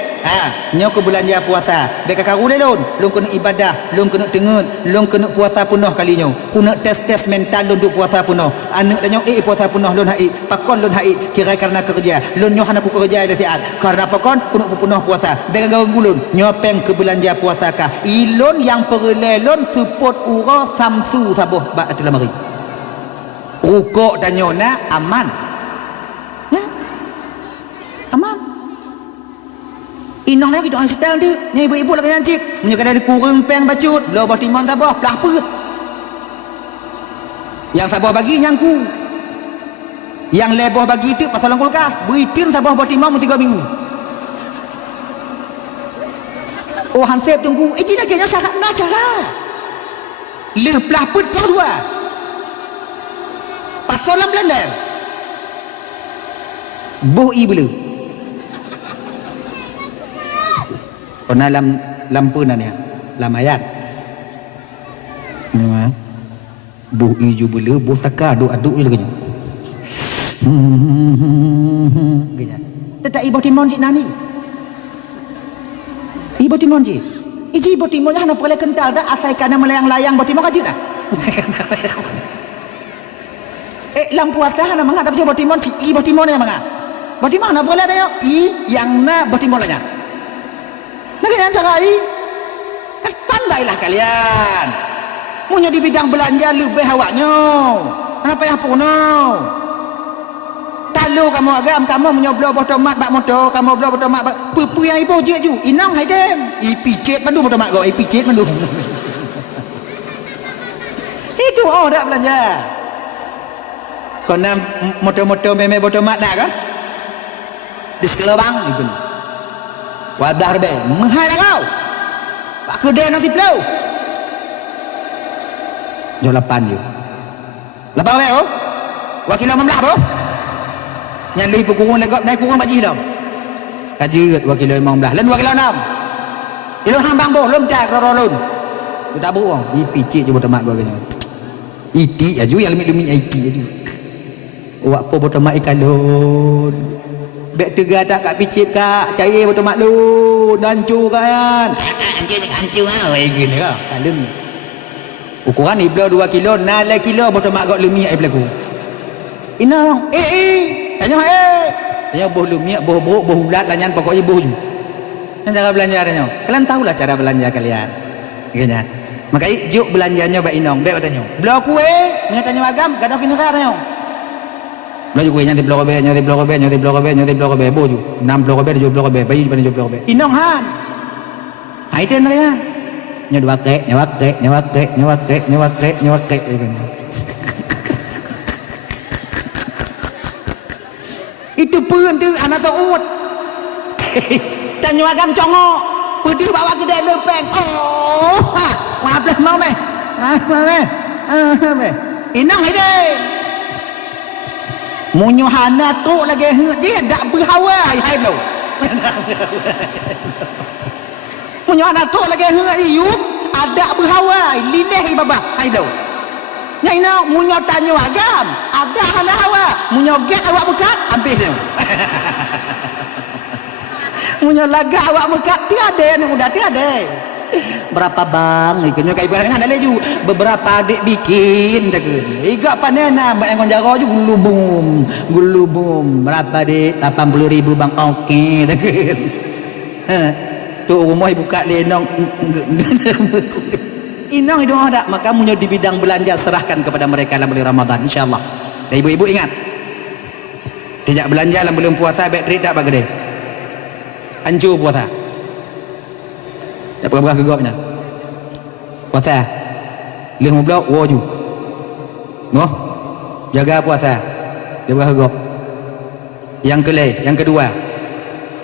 nyo ke belanja puasa beka karu lelon long kena ibadah long kena tengut long kena puasa penuh kalinya kuna tes mental untuk puasa penuh anak danyo puasa penuh lon hai pakon lon hai kira karena kerja lon nyo hana ku kerja ada siat karena pakon kuna penuh puasa beka gaung gulun nyopeng ke belanja puasa kah ilon yang perlelon support ura samsu sabuh ba dalam hari rukuk danyo na aman aman inong lagi doang sedang tu ni ibu-ibu lagi nyancik ni kadang kurang peng bacut lo bau timbang sabah pelah perut yang sabah bagi nyangku yang leboh bagi itu pasal langkul kah beritin sabah bau timbang 3 minggu oh hansip tunggu ini lagi nya syarat nak cara leh pelah perut kau dua pasal lam blender buh i belu kena lampu nanya lam ayat buh i ju belu buh saka aduk lagi ganya tak ibu timon cik nani ibu timon cik ibu timon hana boleh kental dah asal kana melayang-layang ibu timon kajut dah lampu asal hana mangga tapi ibu timon cik ibu timon yang mangga ibu timon hana boleh dah yang na ibu timon lanya nak yang cara kan pandailah kalian punya di bidang belanja lebih awaknya kenapa yang puno kalau kamu agam kamu menyoblo botomat bak motor kamu blo botomat bak pupu yang ibu je ju inang hai dem ipicet mandu botomat go ipicet mandu itu dak belanja kena motor-motor meme botomat dah kan di sekolah bang itu wadah be mahal kau pak kedai nasi pelau jo 8 je 8 be oh wakil 16 boh nyali kurung legap naik kurung baji dah kajut wakil 15 lan wakil 6 ilo hambang boh lom tak rorolun tu tak bohong ipicit je botomat gua kena iti aju yang limit iti aju wak po botomat ikalon bek tega tak kat picit kak cair botomat lu hancur kan hancur jangan hancur ah gini kau kalem ukuran iblo 2 kilo 6 kilo botomat gak lumi ai berlaku inang tanya boh lumiak boh buruk boh ulat lanyan pokoknya boh je cara belanja tanya kalian tahulah cara belanja kalian kena maka juk belanjanya bak inong bek tanya belo kue tanya agam gadoh kini ka tanya belo kue nyanti belo kobe boh ju 6 belo kobe 7 belo kobe bayi pada 7 belo kobe inong han hai den kalian nyawa kek itu pun tu anak taut tanya agam congok pergi bawa kedai lepeng oh wablah mau meh inang hide munyohana tu lagi dia dak berhawa hai belum munyohana tu lagi you ada berhawa lileh baba hai belum nyai nak munyo tanya agam ada hana hawa munyo get awak bekat habis dia munyo laga awak bekat tiada yang udah tiada berapa bang ikannya kayak barang ada laju beberapa adik bikin degun iga panena mbak yang konjaro ju gulubum berapa dik 80.000 bang okey degun tu rumah buka lenong inang itu ada maka munyo di bidang belanja serahkan kepada mereka dalam bulan Ramadan insyaallah dan ibu-ibu ingat tidak belanja dalam bulan puasa bateri tak bagede hancur puasa tak berapa gegapnya puasa 15 waju noh jaga puasa jaga gegap yang kedua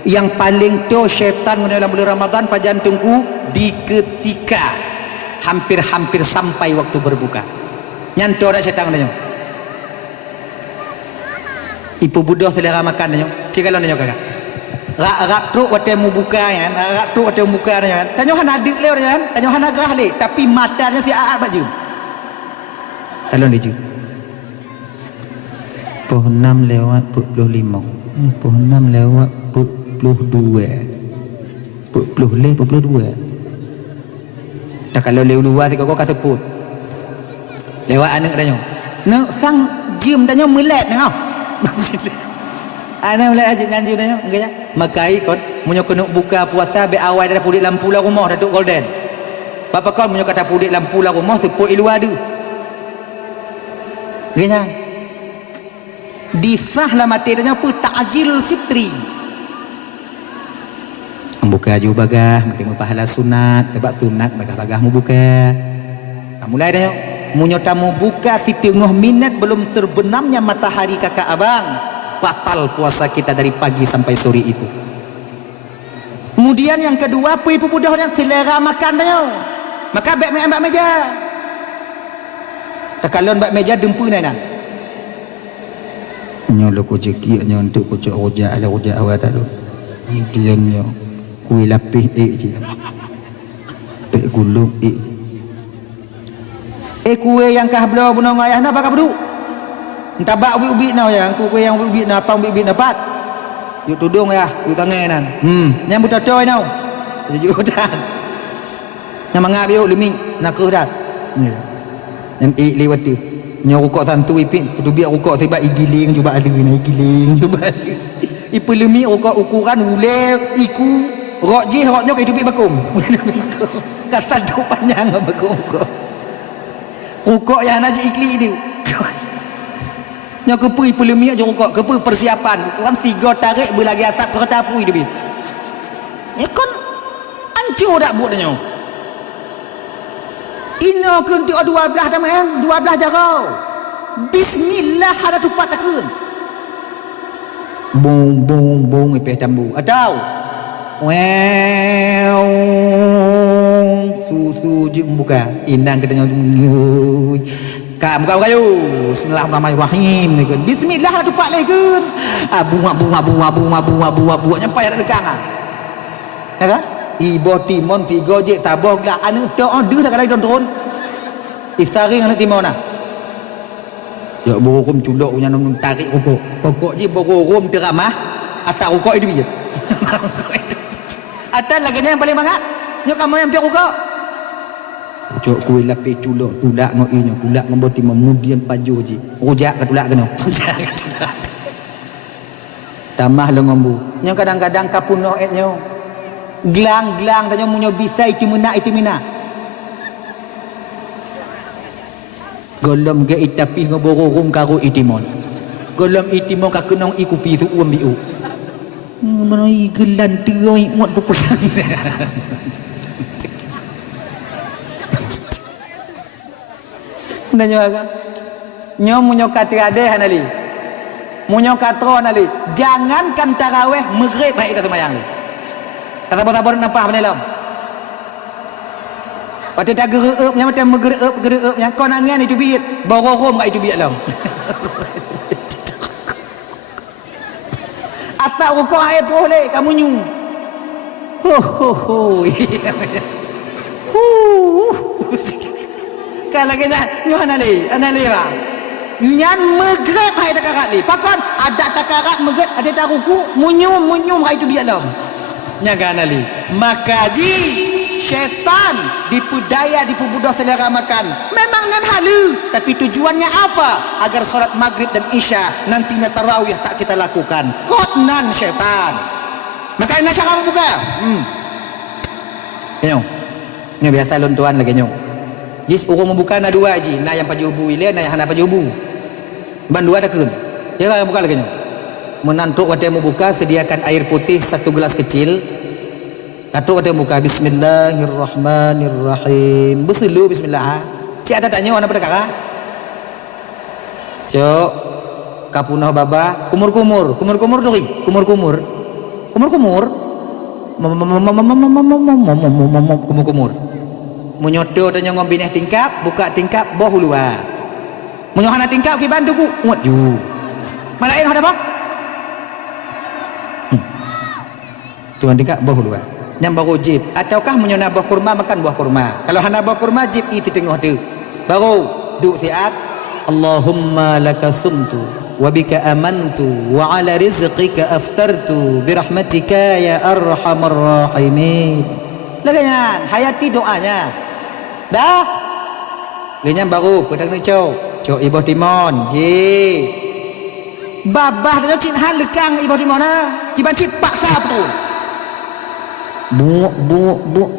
yang paling tu syaitan dalam bulan Ramadan pada jantungku di ketika hampir sampai waktu berbuka nyanto dak syaitan tanya ibu budoh selera makan tanya cikalan tanya kakak rak truk wate mu buka kan rak truk wate mu buka tanya tanya han adik le tanya han agrah le tapi matanya si aat baju talon liju pukul 6 lewat 45 pukul 6 lewat 22 tak kalau lewat luar kau kata sebut lewat anak tanya nak sang jim tanya melet tengok anak melet aja nyanyi tanya enggaknya makai kon munyo kena buka puasa be awal dah pudik lampu lah rumah Datuk Golden bapa kau munyo kata pudik lampu lah rumah seput luar tu enggaknya disah lah mati tanya apa ta'jil fitri buka ju bagah makin pahala sunat sebab sunat bagah-bagah mu buka mulai dah munyo tamu buka setengah minit belum terbenamnya matahari kakak abang batal puasa kita dari pagi sampai sore itu kemudian yang kedua ibu budak yang selera makan dia maka baik meja tak kalon baik meja dempu nana Nyo lo ko cekik nyo untuk ko cok rojak ala rojak awal tak lu. Dia nyo kuih lapis je. Pek gulung je. Kuih yang kah belau bunong ayah na bakal bedu. Entah bak ubi-ubi na ya, kuih yang ubi-ubi na apa ubi-ubi na pat. Yuk tudung ya, yuk tangan. Nyambut toy nau. Yuk dan. Yang mangap yuk leming nak ke dah. Yang lewat tu. Nyo rukuk santu ipin, tu biar rukuk sebab igiling cuba ada ni igiling cuba ada. Ipu lemik rukuk ukuran ule iku rok je roknya kai tubik bakum. Kasar tu panjang bakum rukuk. Rukuk yang nak ikli tu. Nyo kepu ipu lemik je rukuk, kepu persiapan. Ukuran 3 tarik berlagi asap kereta api dia. Ya kon hancur dak buat nyo. Ino kun tu 12 dah men, 12 jarau. Bismillah ada tupat takun. Bung bung bung ipeh tambu. Atau wow susu je buka. Inang kita nyu. Kam kau kayu. Bismillahirrahmanirrahim ni kun. Bismillah ada tupat lagi kun. Bunga nyampai ada lekang ah. Ya kan? Ibo timon 3 je tabah gelak anu doa dia tak lagi don-don. Isaring anu timon nah. Ya borom culok punya nom tarik rokok. Pokok je borom teramah asal rokok itu je. Atas lagi yang paling bangat. Nyo kamu yang piak rokok. Cok kuih lapis culok tulak ngoi nyo, tulak ngombo timon kemudian paju je. Rojak ke tulak kena. Tamah lo ngombo. Nyo kadang-kadang kapuno etnyo. Gelang-gelang tanya munyo bisa itu mina golom ge itapi ngoborong karo itimon golom itimon ka kenong ikupi tu biu mana gelan teroi muat pepusang nanya agak nyo munyo kata ade hanali munyo katro hanali jangankan tarawih maghrib baik dah semayang ni. Kata-kata nampak apa dalam? Pada tak gerak yang macam gerak yang kau nangan itu biat, borom kat itu biat dalam. Asal rukuk air boleh kamu nyu. Kalau kita nyu anali ba. Nyan maghrib hai takarat li. Pakon ada takarat maghrib ada tak rukuk munyum kat itu biat dalam. Nyaga nali maka ji syaitan dipudaya dipubudah selera makan memang dengan halu tapi tujuannya apa agar solat maghrib dan isya nantinya tarawih tak kita lakukan hotnan syaitan maka ini cara buka nyo biasa lontuan lagi nyo jis urung membuka na dua ji na yang pajubu ile na yang hana pajubu ban dua dah kun dia yang buka lagi nyo menantuk waktu mau buka sediakan air putih 1 gelas kecil katuk waktu buka bismillahirrahmanirrahim berselu bismillah cik ada tanya mana pada kakak cok kapunah baba kumur doi kumur munyoto tanya ngombineh tingkap buka tingkap boh luar munyohana tingkap ki banduku muat ju malain ada apa tuan tingkap boh luar yang baru jib ataukah menyona buah kurma makan buah kurma kalau hana buah kurma jib itu tengah tu baru duk siat Allahumma laka sumtu wa bika amantu wa ala rizqika aftartu birahmatika ya arhamar rahimin laganya hayati doanya dah lenya baru pedang ni cok ibu timon ji babah dah cin han lekang ibu timon ah ciban cit paksa betul buuk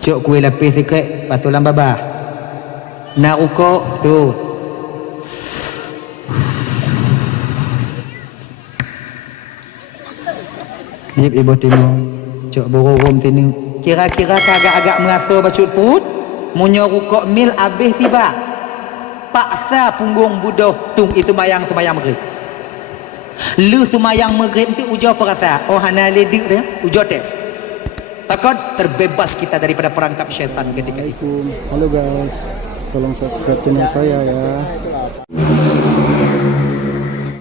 cok kuih lapis sikit pasulan babah nak rukuk tu jip ibu timur cok borom sini kira-kira agak-agak merasa bacut put munyo rukuk mil habis tiba paksa punggung budoh tung itu semayang maghrib lu semayang maghrib tu ujo perasa oh hana ledik dia ujo tes takut terbebas kita daripada perangkap syaitan ketika itu. Halo guys, tolong subscribe channel saya ya.